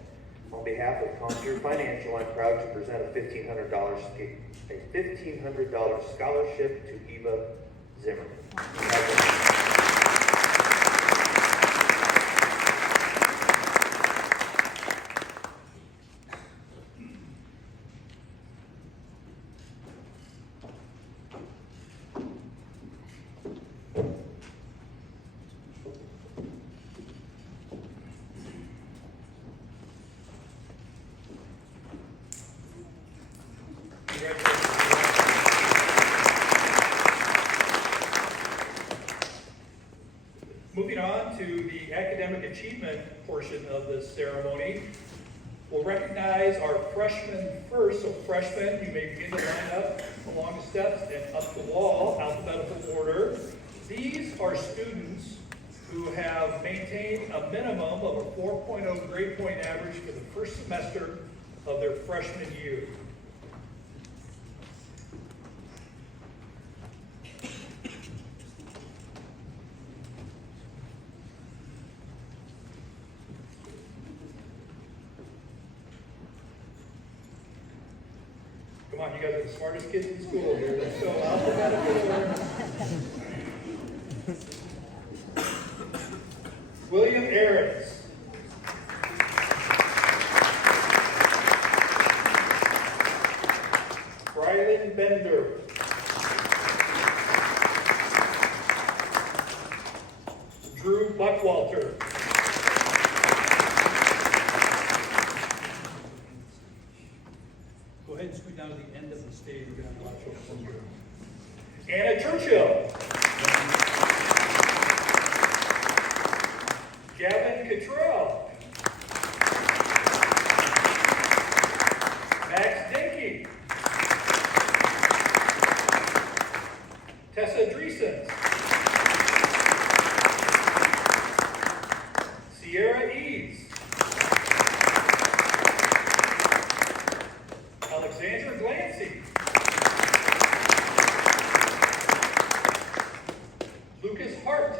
On behalf of Compeer Financial, I'm proud to present a $1,500 scholarship to Ava Zimmerman. Moving on to the academic achievement portion of this ceremony, we'll recognize our freshmen first. So freshmen, you may begin to line up along the steps and up the wall, alphabetical order. These are students who have maintained a minimum of a 4.0 grade point average for the first semester of their freshman year. Come on, you guys are the smartest kids in school here. Let's go alphabetical order. William Ahrens. Brylan Bender. Drew Buckwalter. Go ahead and scoot down to the end of the stage. We're going to watch over Anna Churchill. Gavin Cottrell. Max Dehnke. Tessa Driessens. Eads. Alexandrea Glancey. Hart.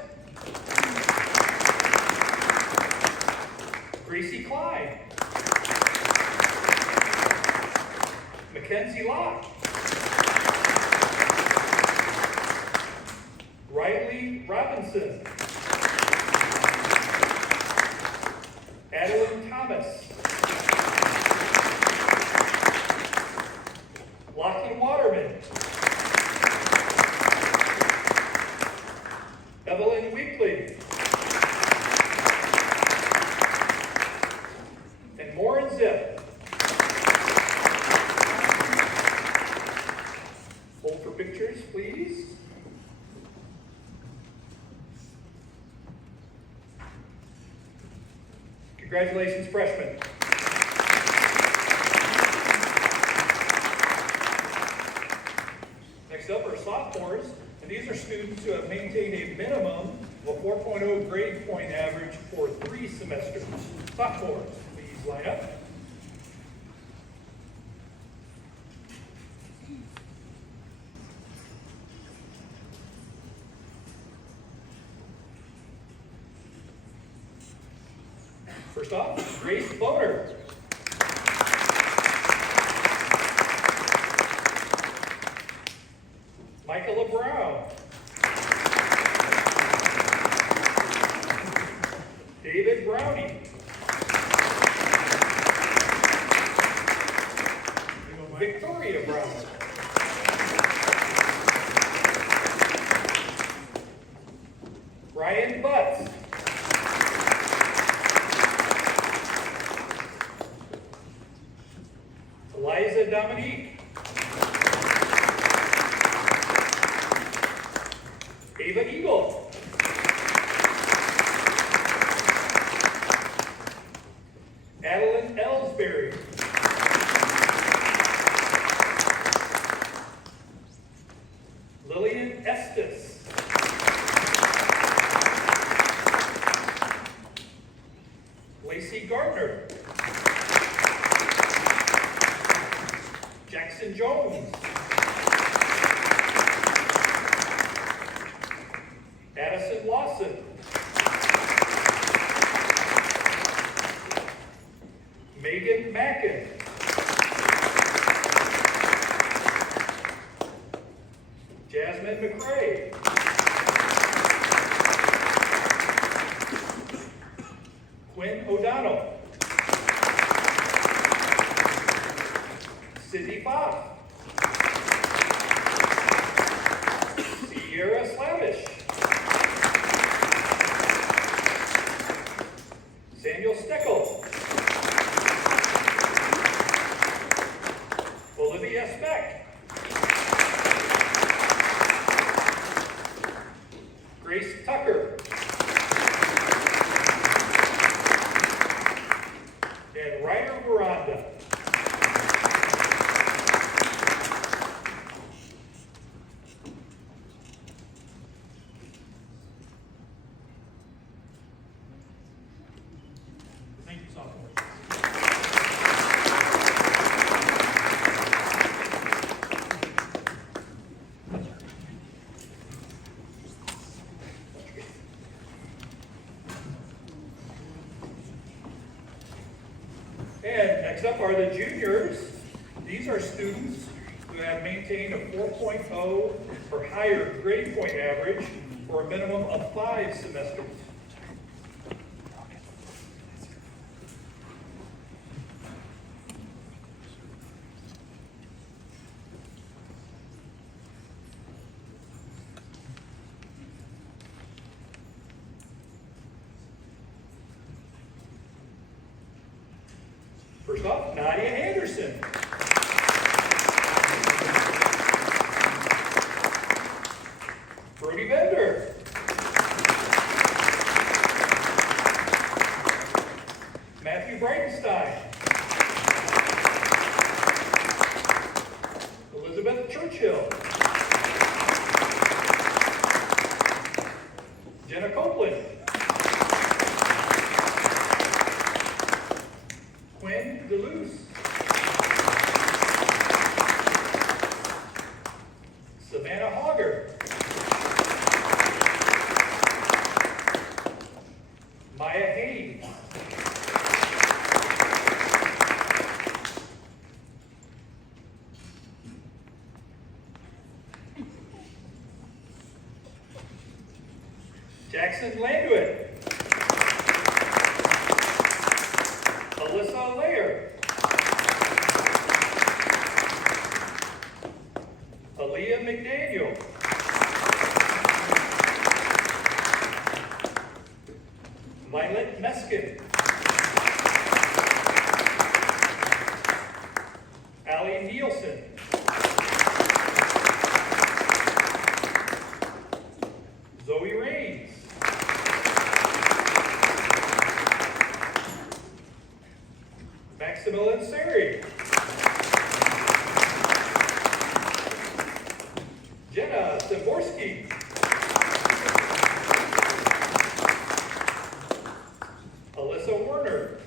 Grayce Kline. McKenzie Locke. Robinson. Adalynn Thomas. Lochlyn Waterman. Evelyn Weakley. And Muireann Zippe. Hold for pictures, please. Congratulations, freshmen. Next up are sophomores, and these are students who have maintained a minimum of a 4.0 grade point average for 3 semesters. Sophomores, please line up. First off, Grayce Bohnert. Michaela Brown. David Brownie. Victoria Brown. Ryan Butz. Aliza Dominique. Ava Egel. Adalynn Elsbury. Lillian Estes. Lacey Gardner. Jackson Jones. Addison Lawson. Megan Mackin. Jasmyn McCray. Quinn O'Donnell. Sydney Fox. Sierra Slavish. Samuel Steckel. Olivia Szpek. Grace Tucker. And Ryder Veronda. Next up are the juniors. These are students who have maintained a 4.0 or higher grade point average for a minimum of 5 semesters. First off, Nadia Anderson. Brylan Bender. Matthew Brightenstein. Elizabeth Churchill. Jenna Copeland. Quinn DeLuce. Savannah Hogger. Maya Hayes. Jackson Landuit. Alyssa Lair. Aaliyah McDaniel. Violet Meskin. Allie Nielsen. Zoe Raines. Maximilian Seri. Jenna Zaborski. Alyssa Werner.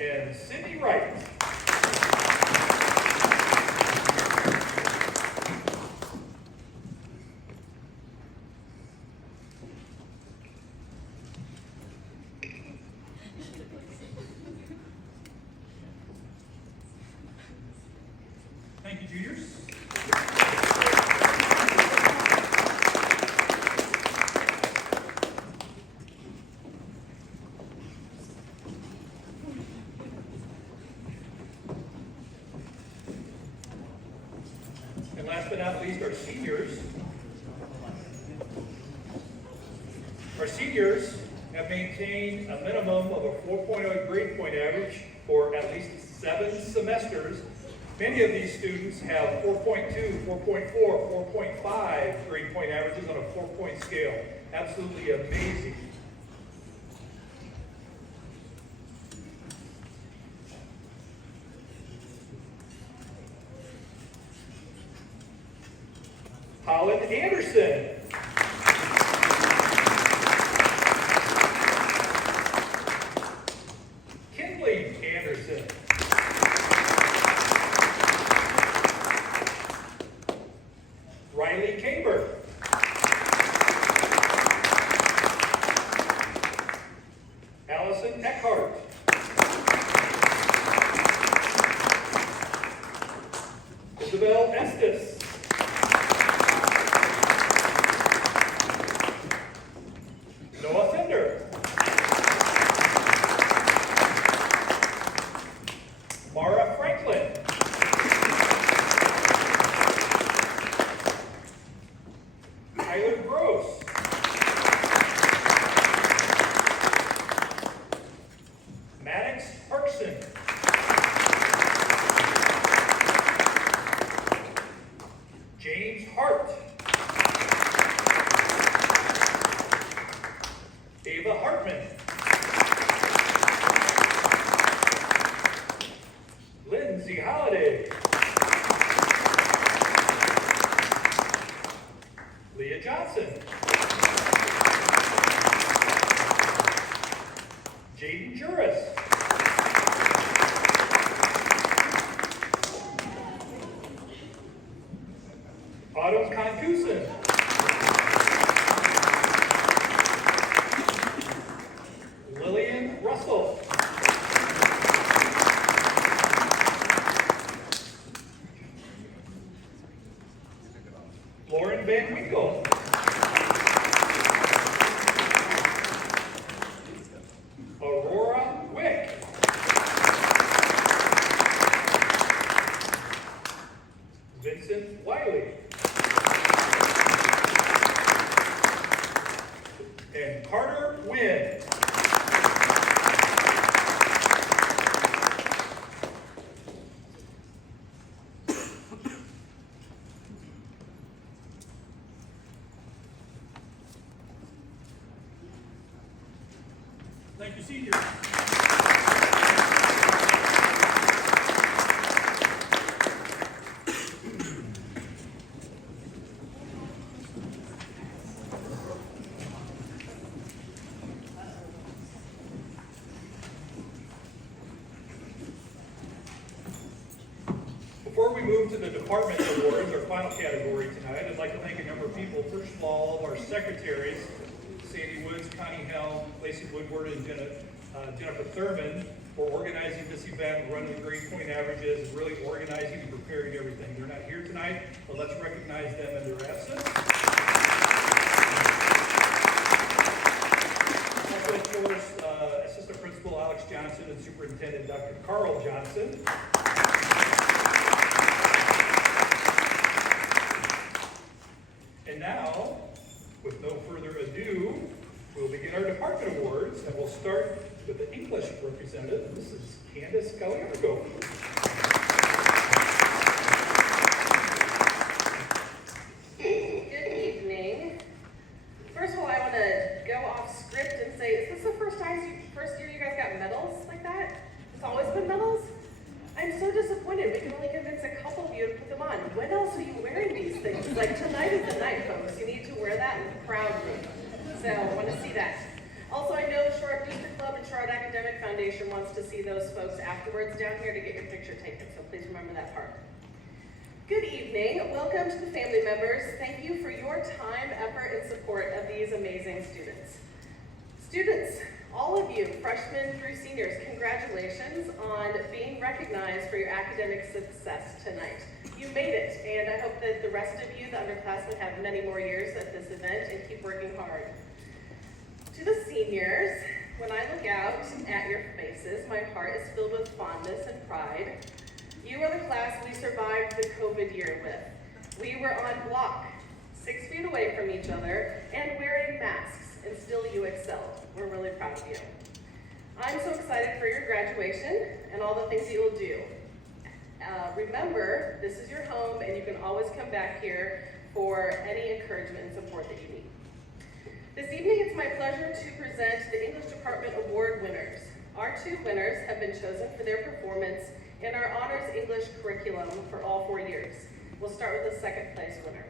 And Sydney Wright. Thank you, juniors. And last but not least, our seniors. Our seniors have maintained a minimum of a 4.0 grade point average for at least 7 semesters. Many of these students have 4.2, 4.4, 4.5 grade point averages on a 4-point scale. Absolutely amazing. Holland Anderson. Kinley Anderson. Riley Caber. Allison Eckhart. Isabel Estes. Noah Fender. Mara Franklin. Tyler Gross. Maddox Parkson. James Hart. Ava Hartman. Lindsay Holliday. Leah Johnson. Jaden Juris. Autumn Concuson. Lillian you, seniors. Before we move to the department awards, our final category tonight, I'd like to thank a number of people. First of all of our secretaries, Sandy Woods, Connie Helm, Lacey Woodward, and Jennifer Thurman, for organizing this event, running the grade point averages, and really organizing and preparing everything. They're not here tonight, but let's recognize them in their absence. Also, of course, Assistant Principal Alex Johnson and Superintendent Dr. Carl Johnson. And now, with no further ado, we'll begin our department awards, and we'll start with the English representative, Mrs. Candace Gallardo. Good evening. First of all, I want to go off script and say, is this the first year you guys got medals like that? It's always been medals? I'm so disappointed. We can only convince a couple of you to put them on. When else are you wearing these things? Like, tonight is the night, folks. You need to wear that proudly. So, I want to see that. Also, I know the Sherrard District Club and Sherrard Academic Foundation wants to see those folks afterwards down here to get your picture taken. So, please remember that part. Good evening. Welcome to the family members. Thank you for your time, effort, and support of these amazing students. Students, all of you, freshmen through seniors, congratulations on being recognized for your academic success tonight. You made it, and I hope that the rest of you, the underclassmen, have many more years at this event and keep working hard. To the seniors, when I look out at your faces, my heart is filled with fondness and pride. You are the class we survived the COVID year with. We were on block, 6 feet away from each other, and wearing masks. And still you excelled. We're really proud of you. I'm so excited for your graduation and all the things you will do. Remember, this is your home and you can always come back here for any encouragement and support that you need. This evening, it's my pleasure to present the English Department Award winners. Our 2 winners have been chosen for their performance in our Honors English curriculum for all 4 years. We'll start with the second place winner.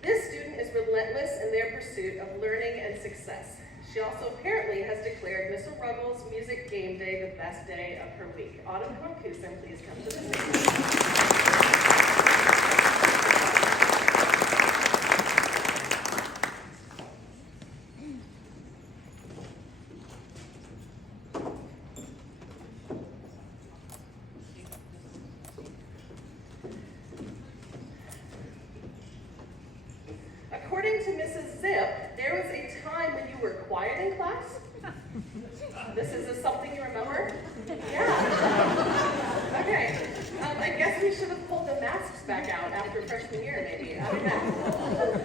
This student is relentless in their pursuit of learning and success. She also apparently has declared Miss Ruggles Music Game Day the best day of her week. Autumn Kusen, please come to the stage. According to Mrs. Zippe, there was a time when you were quiet in class. This is something you remember? Yeah. Okay. I guess we should have pulled the masks back out after freshman year, maybe. I don't know.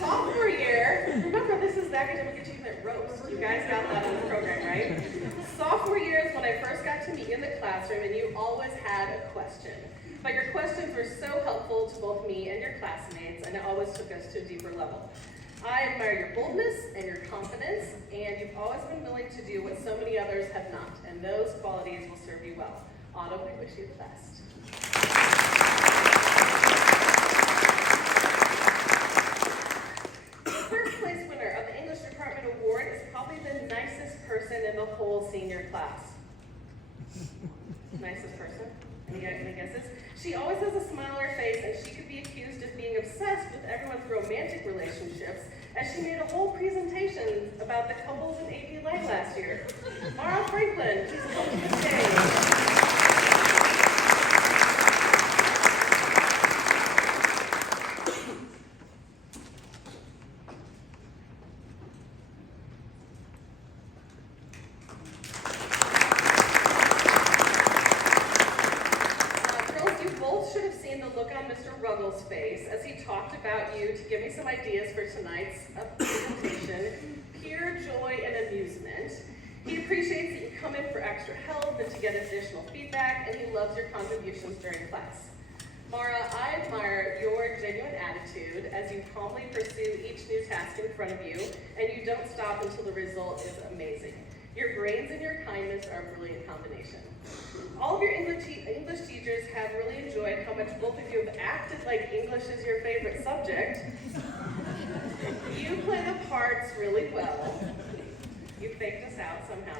Sophomore year, remember this is the Academic Achievement Roast. You guys got that on the program, right? Sophomore year is when I first got to meet you in the classroom and you always had a question. But your questions were so helpful to both me and your classmates, and it always took us to a deeper level. I admire your boldness and your confidence, and you've always been willing to do what so many others have not, and those qualities will serve you well. Autumn, we wish you the best. The first place winner of the English Department Award is probably the nicest person in the whole senior class. Nicest person? Any guesses? She always has a smile on her face, and she could be accused of being obsessed with everyone's romantic relationships, as she made a whole presentation about the couples in AP Life last year. Mara Franklin, please come to the stage. Face as he talked about you to give me some ideas for tonight's presentation, pure joy and amusement. He appreciates that you come in for extra help and to get additional feedback, and he loves your contributions during class. Mara, I admire your genuine attitude as you calmly pursue each new task in front of you, and you don't stop until the result is amazing. Your brains and your kindness are a brilliant combination. All of your English teachers have really enjoyed how much both of you have acted like English is your favorite subject. You play the parts really well. You faked us out somehow.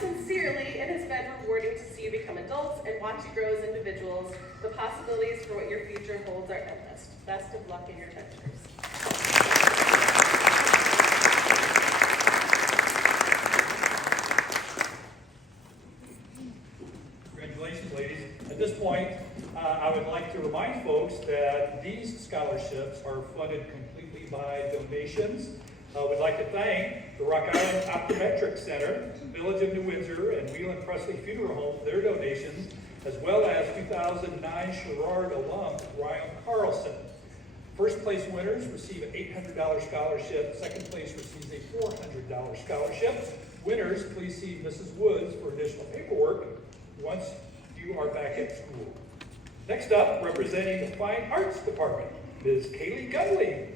Sincerely, it has been rewarding to see you become adults and watch you grow as individuals. The possibilities for what your future holds are endless. Best of luck in your ventures. Congratulations, ladies. At this point, I would like to remind folks that these scholarships are funded completely by donations. We'd like to thank the Rock Island Optometric Center, Village of New Windsor, and Wheelan Presley Funeral Home for their donations, as well as 2009 Sherrard alum Ryan Carlson. First place winners receive an $800 scholarship. Second place receives a $400 scholarship. Winners, please see Mrs. Woods for additional paperwork once you are back at school. Next up, representing the Fine Arts Department, Ms. Kaylee Gunley.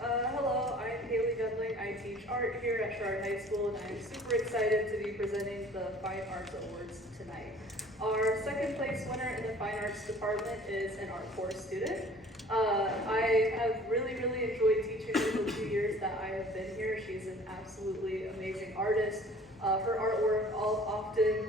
Hello, I'm Kaylee Gunley. I teach art here at Sherrard High School, and I'm super excited to be presenting the Fine Arts Awards tonight. Our second place winner in the Fine Arts Department is an art course student. I have really enjoyed teaching her the 2 years that I have been here. She's an absolutely amazing artist. Her artwork often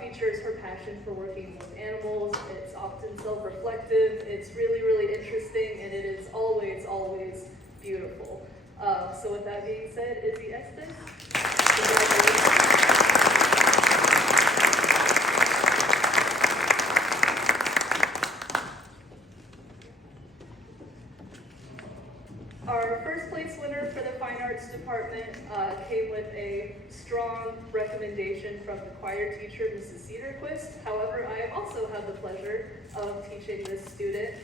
features her passion for working with animals. It's often self-reflective. It's really interesting, and it is always beautiful. So with that being said, Izzy Estes. Our first place winner for the Fine Arts Department came with a strong recommendation from the choir teacher, Mrs. Cedarquist. However, I also have the pleasure of teaching this student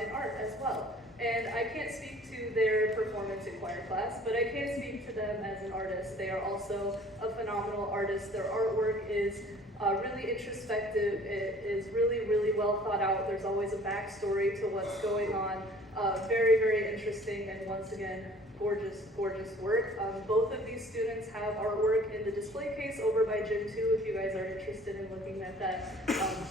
in art as well. And I can't speak to their performance in choir class, but I can speak to them as an artist. They are also a phenomenal artist. Their artwork is really introspective. It is really well thought out. There's always a backstory to what's going on. Very interesting, and once again, gorgeous work. Both of these students have artwork in the display case over by Gym 2. If you guys are interested in looking at that,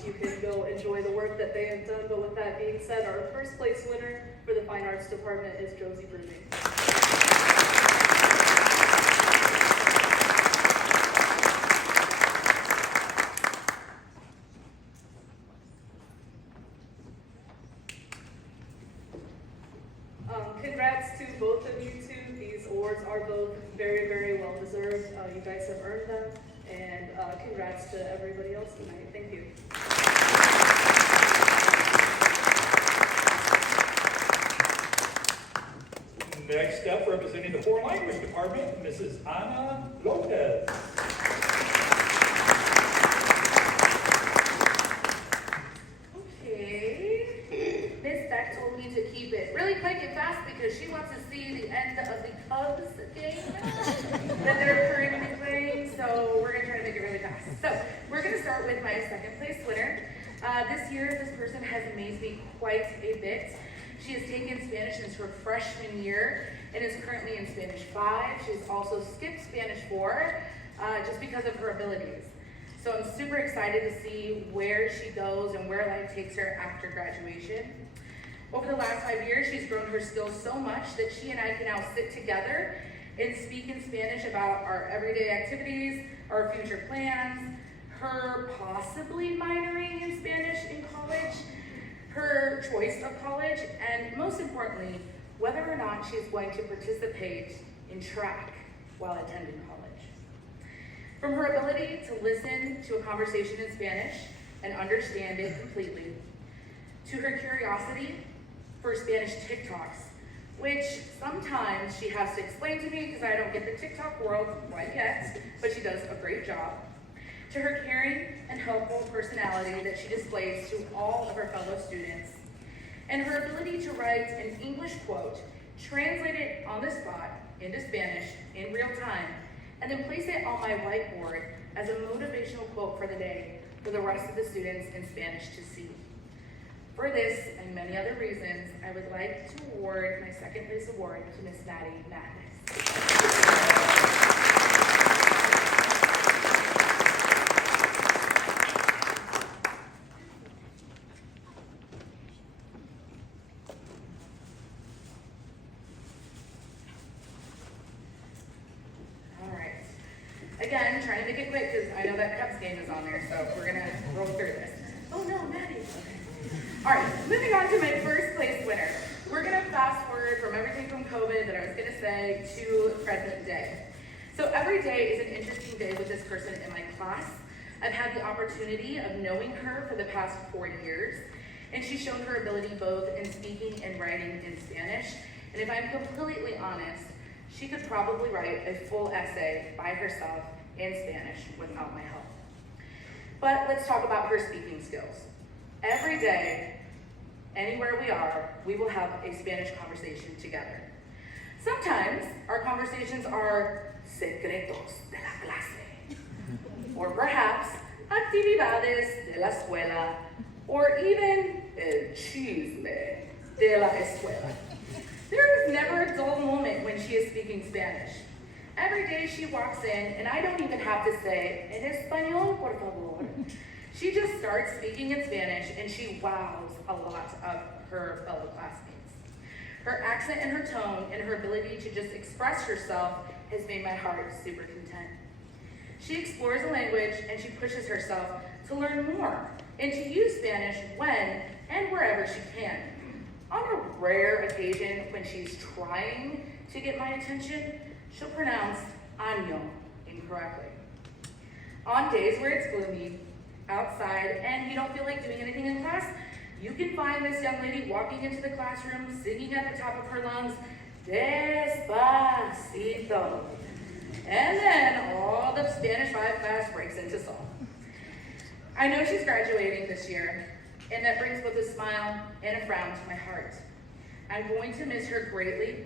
you can go enjoy the work that they have done. But with that being said, our first place winner for the Fine Arts Department is Josie Bruning. Congrats to both of you two. These awards are both very well deserved. You guys have earned them, and congrats to everybody else tonight. Thank you. Next up, representing the Foreign Language Department, Mrs. Ana Lopez. Miss Beck told me to keep it really quick and fast because she wants to see the end of the Cubs game that they're currently playing, so we're going to try to make it really fast. So we're going to start with my second place winner. This year, this person has amazed me quite a bit. She has taken Spanish since her freshman year and is currently in Spanish 5. She's also skipped Spanish 4 just because of her abilities. So I'm super excited to see where she goes and where life takes her after graduation. Over the last 5 years, she's grown her skills so much that she and I can now sit together and speak in Spanish about our everyday activities, our future plans, her possibly minoring in Spanish in college, her choice of college, and most importantly, whether or not she's going to participate in track while attending college. From her ability to listen to a conversation in Spanish and understand it completely, to her curiosity for Spanish TikToks, which sometimes she has to explain to me because I don't get the TikTok world quite yet, but she does a great job, to her caring and helpful personality that she displays to all of her fellow students, and her ability to write an English quote, translate it on the spot into Spanish in real time, and then place it on my whiteboard as a motivational quote for the day for the rest of the students in Spanish to see. For this and many other reasons, I would like to award my second place award to Miss Maddie Madness. Again, trying to make it quick because I know that Cubs game is on there, so we're gonna roll through this. Oh no, Maddie. Okay. All right, moving on to my first place winner. We're gonna fast forward from everything from COVID that I was gonna say to present day. So every day is an interesting day with this person in my class. I've had the opportunity of knowing her for the past 4 years, and she's shown her ability both in speaking and writing in Spanish. And if I'm completely honest, she could probably write a full essay by herself in Spanish without my help. But let's talk about her speaking skills. Every day, anywhere we are, we will have a Spanish conversation together. Sometimes our conversations are secretos de la clase, or perhaps actividades de la escuela, or even el chisme de la escuela. There is never a dull moment when she is speaking Spanish. Every day she walks in, and I don't even have to say, en español, por favor. She just starts speaking in Spanish, and she wows a lot of her fellow classmates. Her accent and her tone and her ability to just express herself has made my heart super content. She explores the language, and she pushes herself to learn more and to use Spanish when and wherever she can. On a rare occasion when she's trying to get my attention, she'll pronounce año incorrectly. On days where it's gloomy outside and you don't feel like doing anything in class, you can find this young lady walking into the classroom singing at the top of her lungs, despacito. And then all the Spanish 5 class breaks into song. I know she's graduating this year, and that brings both a smile and a frown to my heart. I'm going to miss her greatly,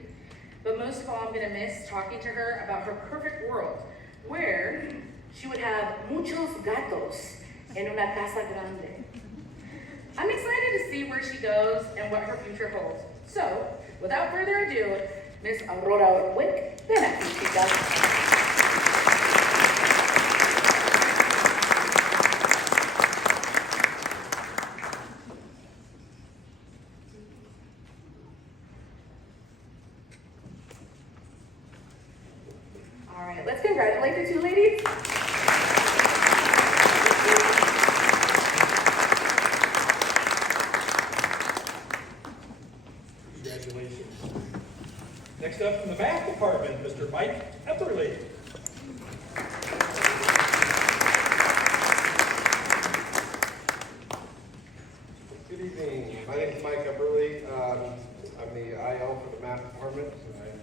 but most of all, I'm gonna miss talking to her about her perfect world, where she would have muchos gatos en una casa grande. I'm excited to see where she goes and what her future holds. So, without further ado, Miss Aurora Wick, ven aquí, chicas. Let's congratulate the two ladies. Congratulations. Next up from the math department, Mr. Mike Epperly. Good evening. My name is Mike Epperly. I'm the IL for the math department, and I'm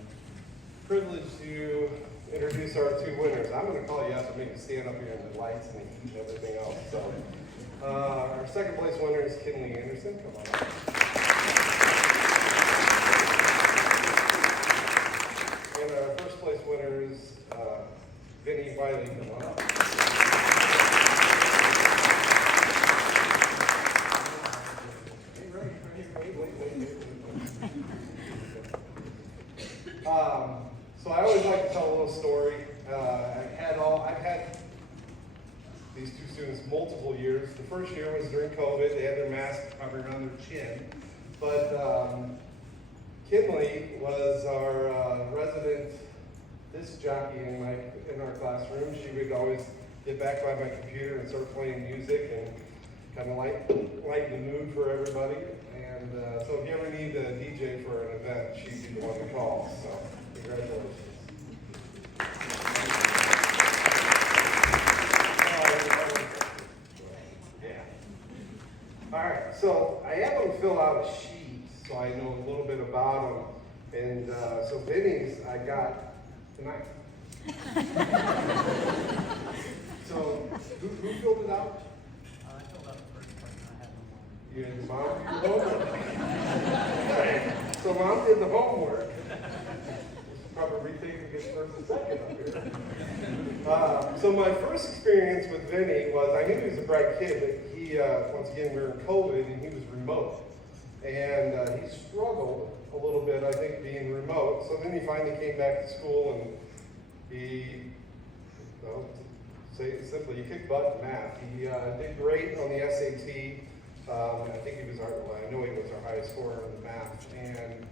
privileged to introduce our two winners. I'm going to call you out to make you stand up here in the lights and the heat and everything else. So, our second place winner is Kinley Anderson. Come on up. And our first place winner is Vinny Wiley. Come on up. So I always like to tell a little story. I've had these two students multiple years. The first year was during COVID. They had their mask probably around their chin. But Kinley was our resident disc jockey in our classroom. She would always get back by my computer and start playing music and kind of lighten the mood for everybody. And so if you ever need a DJ for an event, she'd be the one to call. So congratulations. Yeah. All right, so I have them fill out a sheet so I know a little bit about them. And so Vinny's I got tonight. So who filled it out? I filled out the first part and I had no more. You and Mom did the homework. Okay. So Mom did the homework. Probably retake against first and second up here. So my first experience with Vinny was, I knew he was a bright kid, but he, once again, we were in COVID and he was remote. And he struggled a little bit, I think, being remote. So then he finally came back to school and he, well, to say it simply, he kicked butt in math. He did great on the SAT. I think he was I know he was our highest scorer in math. And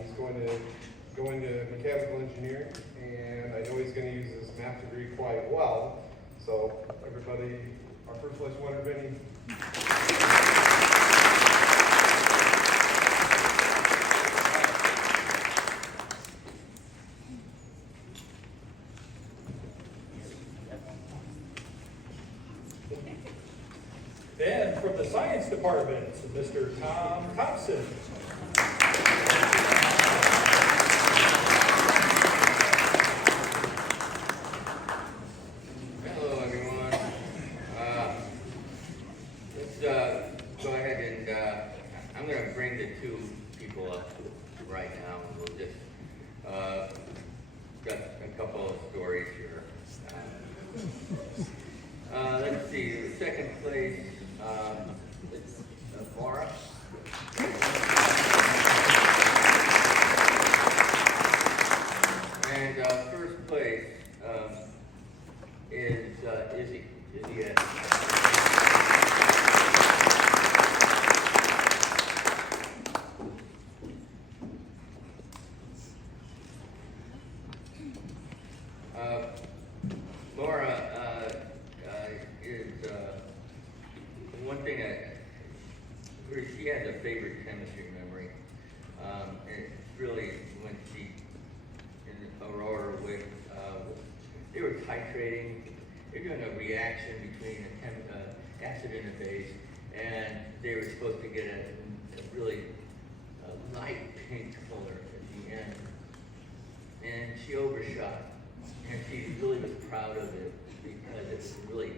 he's going to mechanical engineering. And I know he's going to use his math degree quite well. So everybody, our first place winner, Vinny. And from the science department, Mr. Tom Thompson. Hello, everyone. Let's go ahead and I'm going to bring the two people up right now, and we'll just got a couple of stories here. Let's see, the second place, it's Laura. And first place is Izzy. Izzy Ed. Laura is one thing she has a favorite chemistry memory. And it's really when she in Aurora with they were titrating. They're doing a reaction between an acid and a base, and they were supposed to get a really light pink color at the end. And she overshot, and she really was proud of it because it's really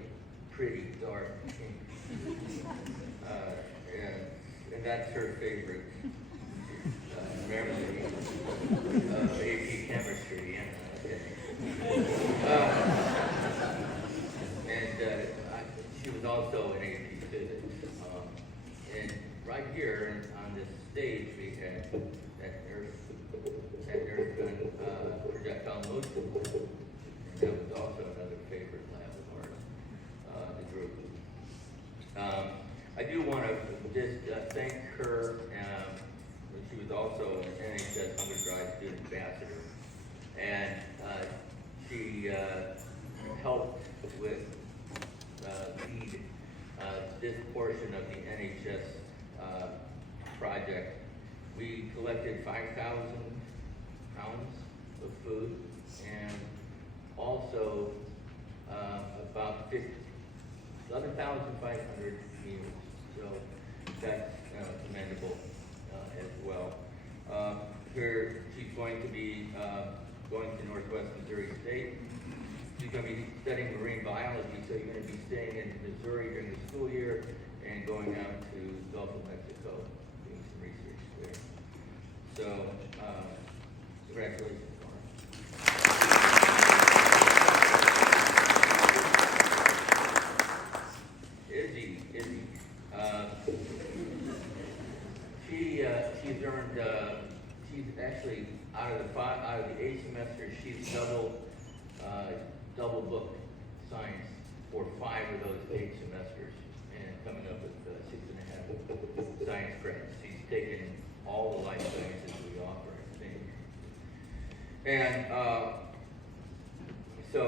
pretty dark pink. And that's her favorite memory of AP chemistry. She was also in AP physics. And right here on this stage, we had that nurse gun projectile motion. And that was also another favorite lab of the group. I do want to just thank her. She was also an NHS undergrad student ambassador. And she helped with lead this portion of the NHS project. We collected 5,000 pounds of food and also about 11,500 meals. So that's commendable as well. Here she's going to be going to Northwest Missouri State. She's going to be studying marine biology, so you're going to be staying in Missouri during the school year and going out to Gulf of Mexico, doing some research there. So, congratulations, Laura. Izzy. She's earned, she's actually, out of the 8 semesters, she's double booked science for 5 of those 8 semesters and coming up with 6.5 science credits. She's taken all the life sciences we offer, I think. And so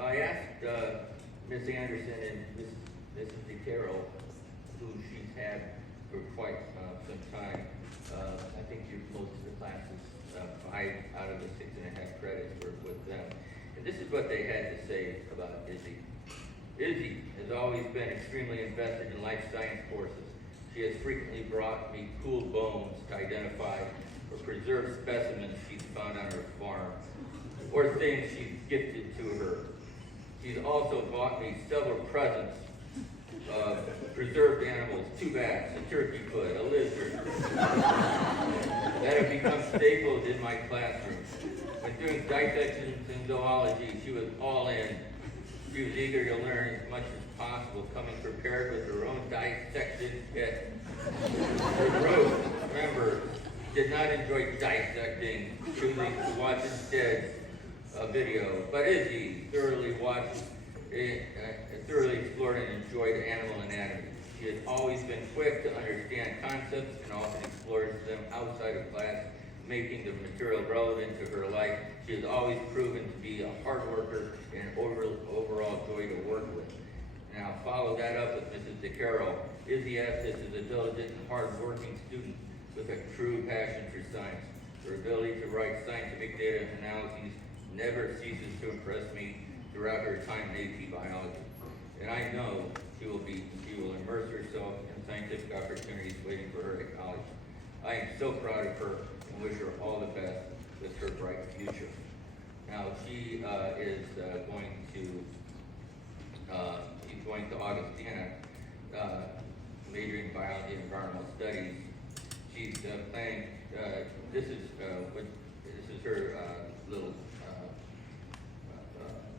I asked Ms. Anderson and Mrs. DeCarroll, who she's had for quite some time. I think most of the classes, 5 out of the 6.5 credits were with them. And this is what they had to say about Izzy. Izzy has always been extremely invested in life science courses. She has frequently brought me cool bones to identify or preserve specimens she's found on her farm, or things she's gifted to her. She's also bought me several presents of preserved animals, 2 bats, a turkey foot, a lizard, that have become staples in my classroom. When doing dissections in zoology, she was all in. She was eager to learn as much as possible, coming prepared with her own dissected kit. Her group member did not enjoy dissecting, choosing to watch instead a video, but Izzy thoroughly explored and enjoyed animal anatomy. She has always been quick to understand concepts and often explores them outside of class, making the material relevant to her life. She has always proven to be a hard worker and an overall joy to work with. Now follow that up with Mrs. DeCarroll. Izzy Estes is a diligent and hard-working student with a true passion for science. Her ability to write scientific data analyses never ceases to impress me throughout her time in AP Biology. And I know she will immerse herself in scientific opportunities waiting for her at college. I am so proud of her and wish her all the best with her bright future. Now she is going to Augustana, majoring in biology and environmental studies. She's planning. This is her little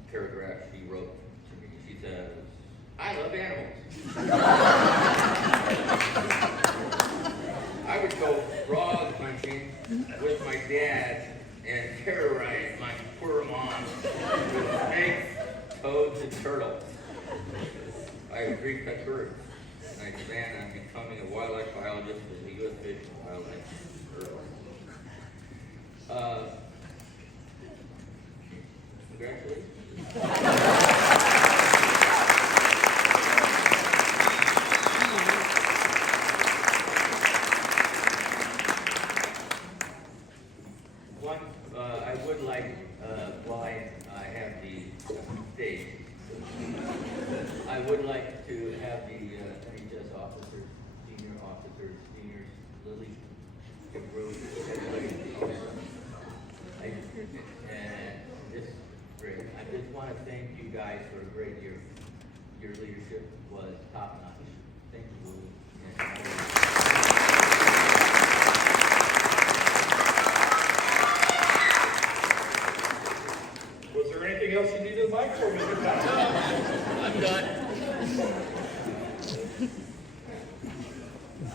paragraph she wrote to me. She says, "I love animals. I would go frog hunting with my dad and terrorize my poor mom with snakes, toads, and turtles. I have 3 pet birds, and I plan on becoming a wildlife biologist with the U.S. Fish and Wildlife Service." Congratulations. I would like, while I have the stage, I would like to have the NHS officers, seniors, Lily, Bruce, everybody. And this is great. I just want to thank you guys for a great year. Your leadership was top notch. Thank you, Lily. Was there anything else you needed the mic for, Mr. Cottrell? I'm done.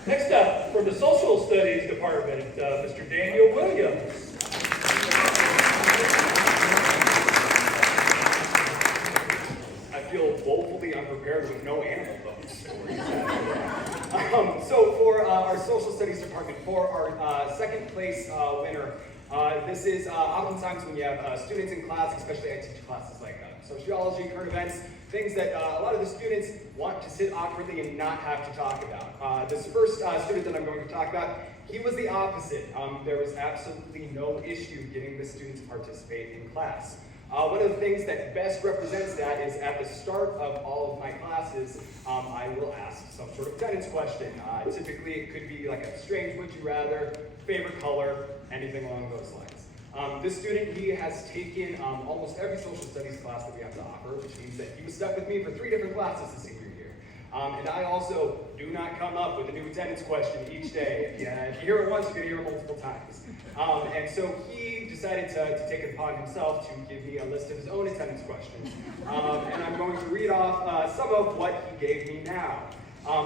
Next up, from the Social Studies Department, Mr. Daniel Williams. I feel woefully unprepared with no animal boat stories. So for our Social Studies Department, for our second place winner, this is oftentimes when you have students in class, especially I teach classes like sociology, current events, things that a lot of the students want to sit awkwardly and not have to talk about. This first student that I'm going to talk about, he was the opposite. There was absolutely no issue getting the students to participate in class. One of the things that best represents that is at the start of all of my classes, I will ask some sort of attendance question. Typically it could be like a strange would you rather, favorite color, anything along those lines. This student, he has taken almost every social studies class that we have to offer, which means that he was stuck with me for 3 different classes this senior year. And I also do not come up with a new attendance question each day. If you hear it once, you're going to hear it multiple times. And so he decided to take it upon himself to give me a list of his own attendance questions. And I'm going to read off some of what he gave me now.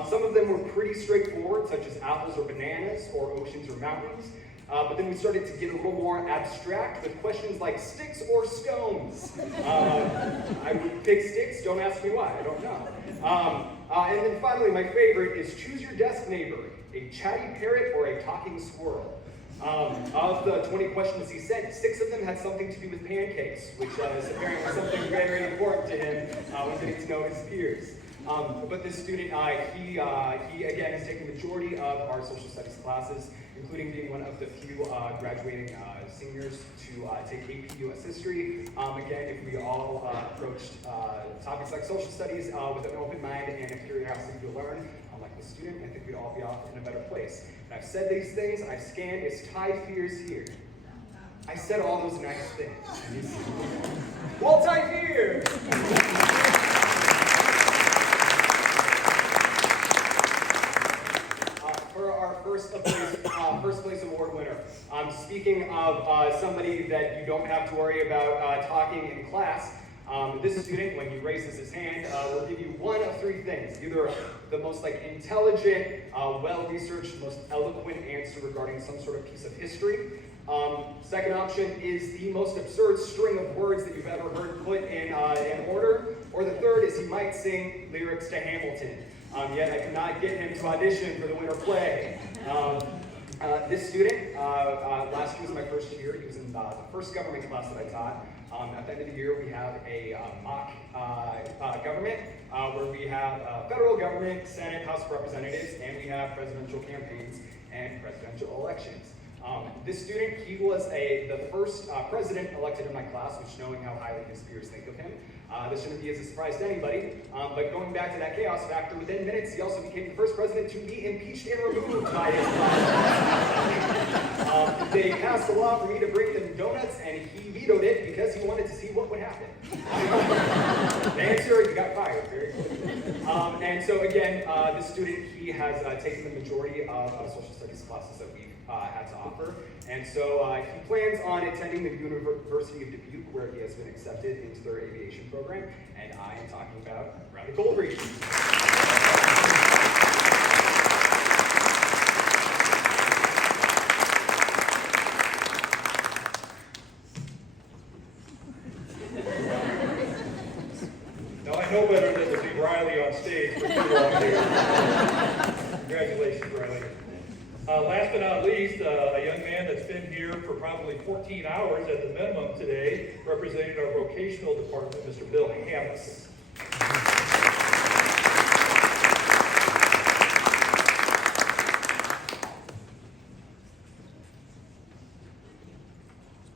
Some of them were pretty straightforward, such as apples or bananas, or oceans or mountains. But then we started to get a little more abstract with questions like sticks or stones. I would pick sticks, don't ask me why, I don't know. And then finally, my favorite is choose your desk neighbor, a chatty parrot or a talking squirrel. Of the 20 questions he sent, 6 of them had something to do with pancakes, which is apparently something very, very important to him when getting to know his peers. But this student, he again has taken the majority of our social studies classes, including being one of the few graduating seniors to take AP US History. Again, if we all approached topics like social studies with an open mind and a curiosity to learn, like the student, I think we'd all be off in a better place. And I've said these things, I've scanned, is Ty Fears here? I said all those nice things. Well, Ty Fears! For our first place award winner, speaking of somebody that you don't have to worry about talking in class, This student, when he raises his hand, will give you one of three things. Either the most intelligent, well-researched, most eloquent answer regarding some sort of piece of history. Second option is the most absurd string of words that you've ever heard put in order. Or the third is he might sing lyrics to Hamilton. Yet I could not get him to audition for the winter play. This student, last year was my first year. He was in the first government class that I taught. At the end of the year, we have a mock government where we have federal government, Senate, House of Representatives, and we have presidential campaigns and presidential elections. This student, he was the first president elected in my class, which, knowing how highly his peers think of him, this shouldn't be as a surprise to anybody. But going back to that chaos factor, within minutes, he also became the first president to be impeached and removed by his class. They passed a law for me to bring them donuts, and he vetoed it because he wanted to see what would happen. The answer, he got fired very quickly. And so again, this student, he has taken the majority of social studies classes that we've had to offer. And so he plans on attending the University of Dubuque, where he has been accepted into their aviation program. And I am talking about Riley Goldreach. Now I know better than to see Riley on stage for too long here. Congratulations, Riley. Last but not least, a young man that's been here for probably 14 hours at the minimum today, representing our vocational department, Mr. Bill Hammis.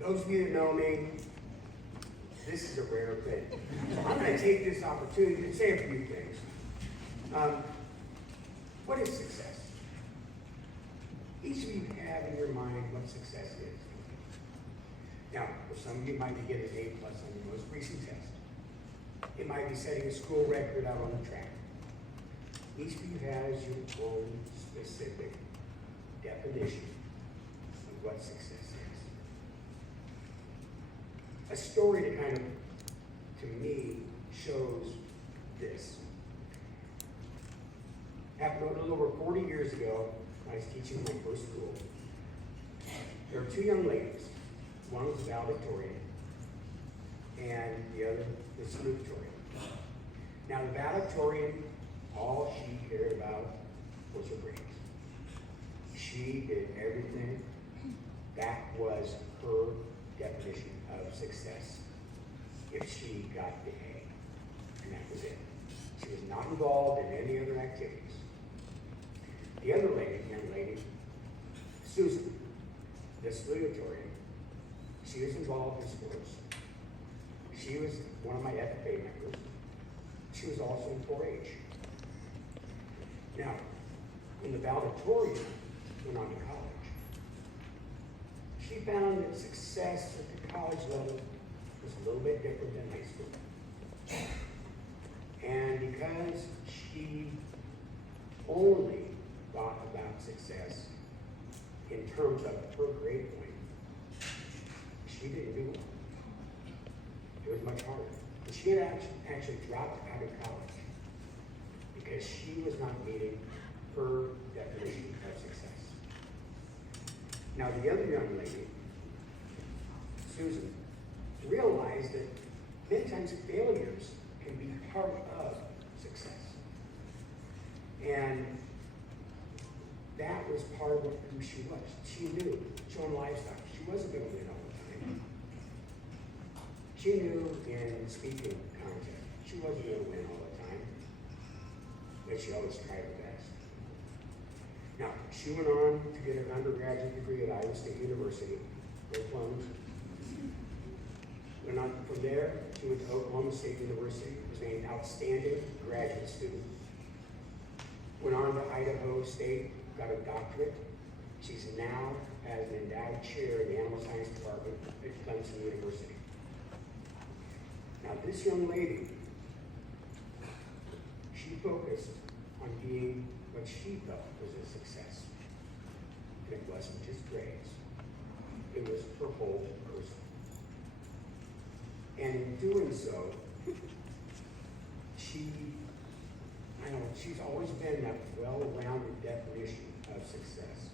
Those of you that know me, this is a rare thing. I'm going to take this opportunity to say a few things. What is success? Each of you have in your mind what success is. Now, for some of you, it might be getting an A+ on your most recent test. It might be setting a school record out on the track. Each of you has your own specific definition of what success is. A story that kind of, to me, shows this. Happened a little over 40 years ago. I was teaching my first school. There were two young ladies. One was a valedictorian, and the other was salutatorian. Now, the valedictorian, all she cared about was her grades. She did everything. That was her definition of success. If she got the A, and that was it. She was not involved in any other activities. The other lady, young lady, Susan, the salutatorian, she was involved in sports. She was one of my FFA members. She was also in 4-H. Now, when the valedictorian went on to college, she found that success at the college level was a little bit different than high school. And because she only thought about success in terms of her grade point, she didn't do well. It was much harder. And she had actually dropped out of college because she was not meeting her definition of success. Now, the other young lady, Susan, realized that many times failures can be part of success. And that was part of who she was. She knew, showing livestock, she wasn't going to win all the time. She knew in speaking contest, she wasn't going to win all the time, but she always tried her best. Now, she went on to get an undergraduate degree at Iowa State University, Oklahoma. Went on from there, she went to Oklahoma State University, was named Outstanding Graduate Student. Went on to Idaho State, got a doctorate. She's now has an endowed chair in the Animal Science Department at Clemson University. Now, this young lady, she focused on being what she felt was a success. And it wasn't just grades. It was her whole person. And in doing so, she's always been that well-rounded definition of success.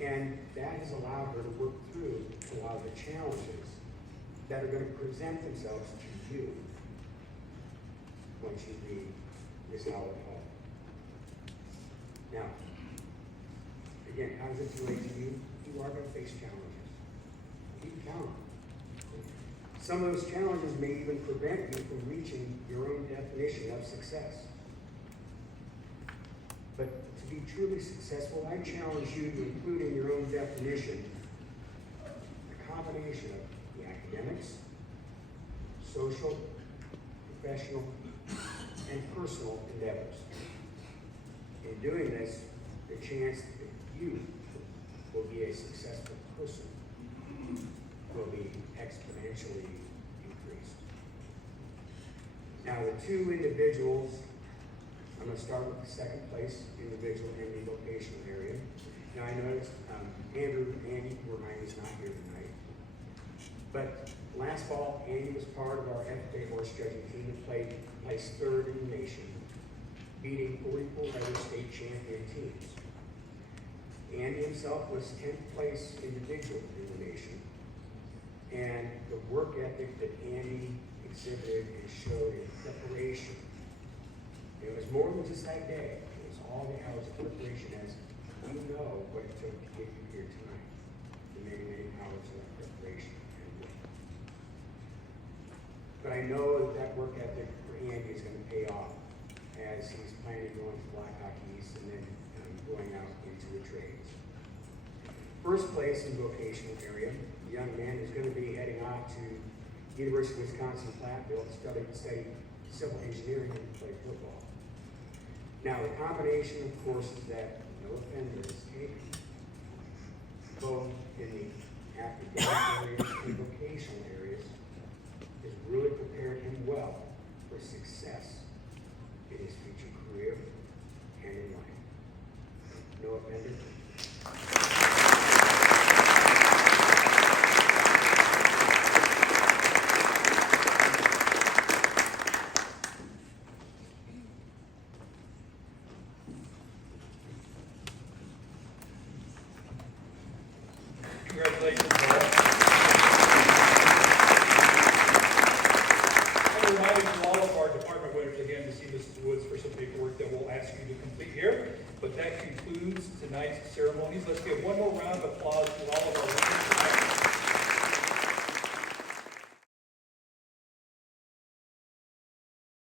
And that has allowed her to work through a lot of the challenges that are going to present themselves to you when she leaves this Howard Hall. Now, again, how does it relate to you? You are going to face challenges. You can count on them. Some of those challenges may even prevent you from reaching your own definition of success. But to be truly successful, I challenge you to include in your own definition a combination of the academics, social, professional, and personal endeavors. In doing this, the chance that you will be a successful person will be exponentially increased. Now, the two individuals, I'm going to start with the second place individual in the vocational area. Now, I noticed Andy Moorheim is not here tonight. But last fall, Andy was part of our FFA horse judging team that placed third in the nation, beating 44 other state champion teams. Andy himself was 10th place individual in the nation. And the work ethic that Andy exhibited and showed in preparation, it was more than just that day. It was all the hours of preparation, as we know what it took to get you here tonight. The many, many hours of preparation and work. But I know that that work ethic for Andy is going to pay off as he's planning going to Blackhawk East and then going out into the trades. First place in the vocational area, the young man is going to be heading off to University of Wisconsin-Platteville to study civil engineering and play football. Now, the combination of courses that Noah Fender has taken, both in the academic areas and vocational areas, has really prepared him well for success in his future career and in life. Noah Fender. Congratulations, Paul. I'm reminding all of our department winners again to see Mrs. Woods for some paperwork that we'll ask you to complete here. But that concludes tonight's ceremonies. Let's give one more round of applause to all of our winners tonight.